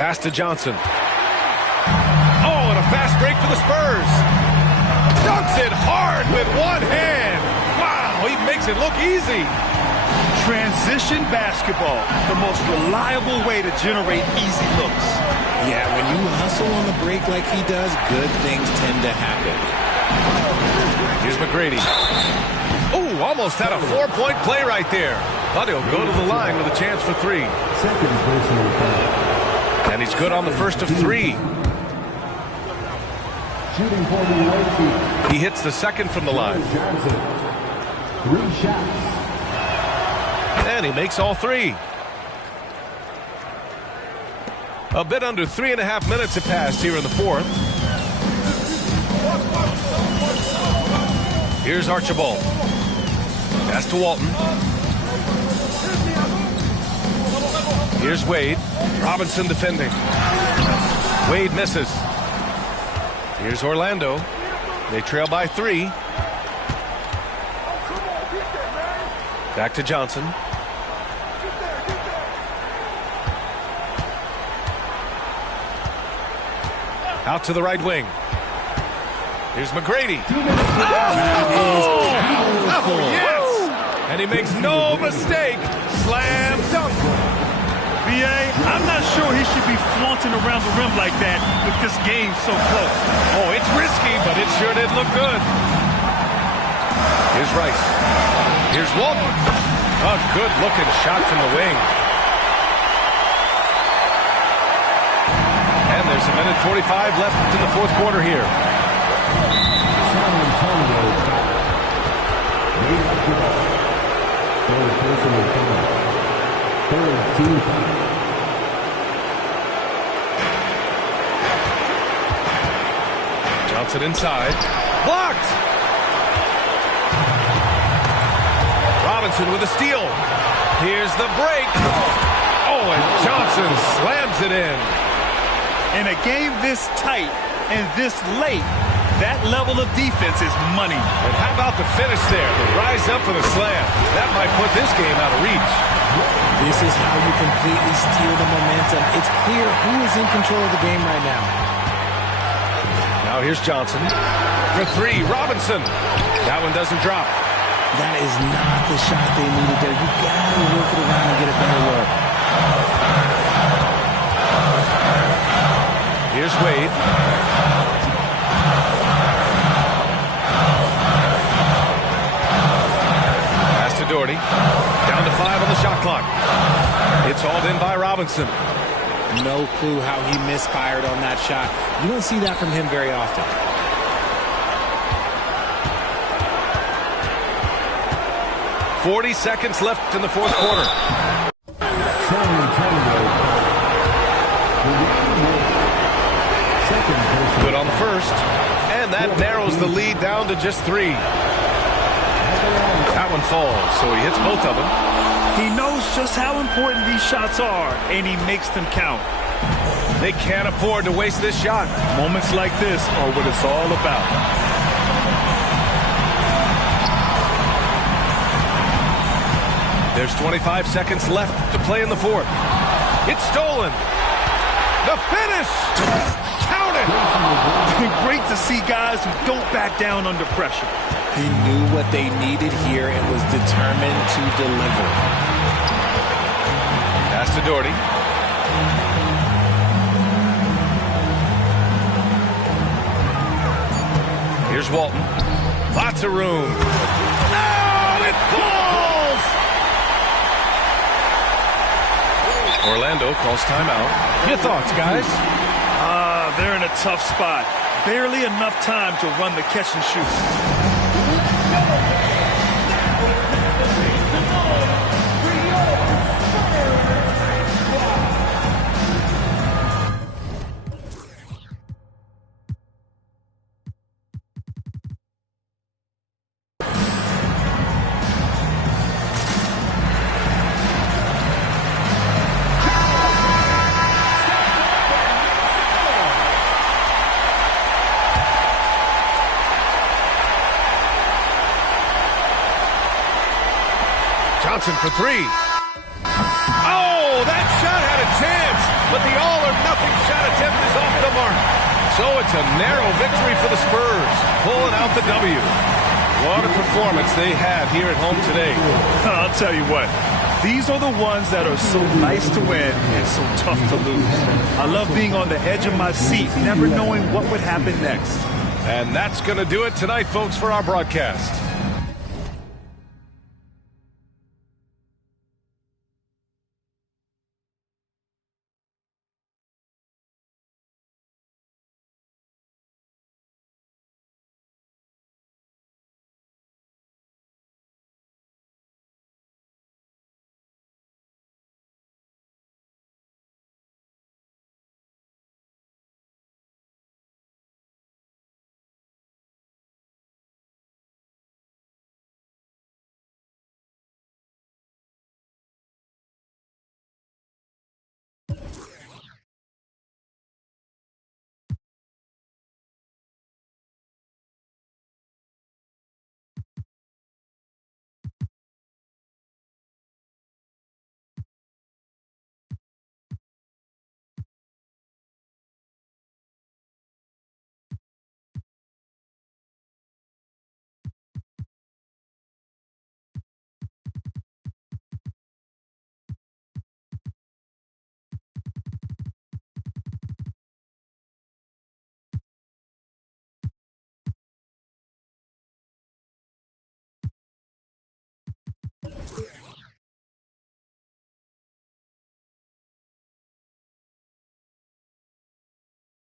Pass to Johnson. Oh, and a fast break for the Spurs. Dunks it hard with one hand. Wow, he makes it look easy. Transition basketball, the most reliable way to generate easy looks. Yeah, when you hustle on the break like he does, good things tend to happen. Here's McGrady. Oh, almost had a 4-point play right there. But he'll go to the line with a chance for 3. And he's good on the first of 3. Shooting for the away team. He hits the second from the line. Johnson. 3 shots. And he makes all 3. A bit under 3.5 minutes have passed here in the 4th. Here's Archibald. Pass to Walton. Here's Wade. Robinson defending. Wade misses. Here's Orlando. They trail by 3. Back to Johnson. Out to the right wing. Here's McGrady. Oh, yes! And he makes no mistake. Slam dunk. B.A., I'm not sure he should be flaunting around the rim like that with this game so close. Oh, it's risky, but it sure did look good. Here's Rice. Here's Walton. A good-looking shot from the wing. And there's a minute 45 left in the 4th quarter here. San Antonio. Third personal foul. Third team foul. Johnson inside. Blocked! Robinson with a steal. Here's the break. Oh, and Johnson slams it in. In a game this tight and this late, that level of defense is money. And how about the finish there? The rise up for the slam. That might put this game out of reach. This is how you completely steal the momentum. It's clear who is in control of the game right now. Now here's Johnson. For 3, Robinson. That one doesn't drop. That is not the shot they needed there. You gotta work it around and get a better look. Here's Wade. Pass to Doherty. Down to 5 on the shot clock. It's hauled in by Robinson. No clue how he misfired on that shot. You don't see that from him very often. .40 seconds left in the 4th quarter. Good on the first. And that narrows the lead down to just 3. That one falls, so he hits both of them. He knows just how important these shots are, and he makes them count. They can't afford to waste this shot. Moments like this are what it's all about. There's 25 seconds left to play in the 4th. It's stolen. The finish. Count it. Great to see guys who don't back down under pressure. He knew what they needed here and was determined to deliver. Pass to Doherty. Here's Walton. Lots of room. Oh, it falls! Orlando calls timeout. Your thoughts, guys? They're in a tough spot. Barely enough time to run the catch and shoot. Johnson for 3. Oh, that shot had a chance, but the all-or-nothing shot attempt is off the mark. So it's a narrow victory for the Spurs, pulling out the W. What a performance they had here at home today. I'll tell you what, these are the ones that are so nice to win and so tough to lose. I love being on the edge of my seat, never knowing what would happen next. And that's going to do it tonight, folks, for our broadcast.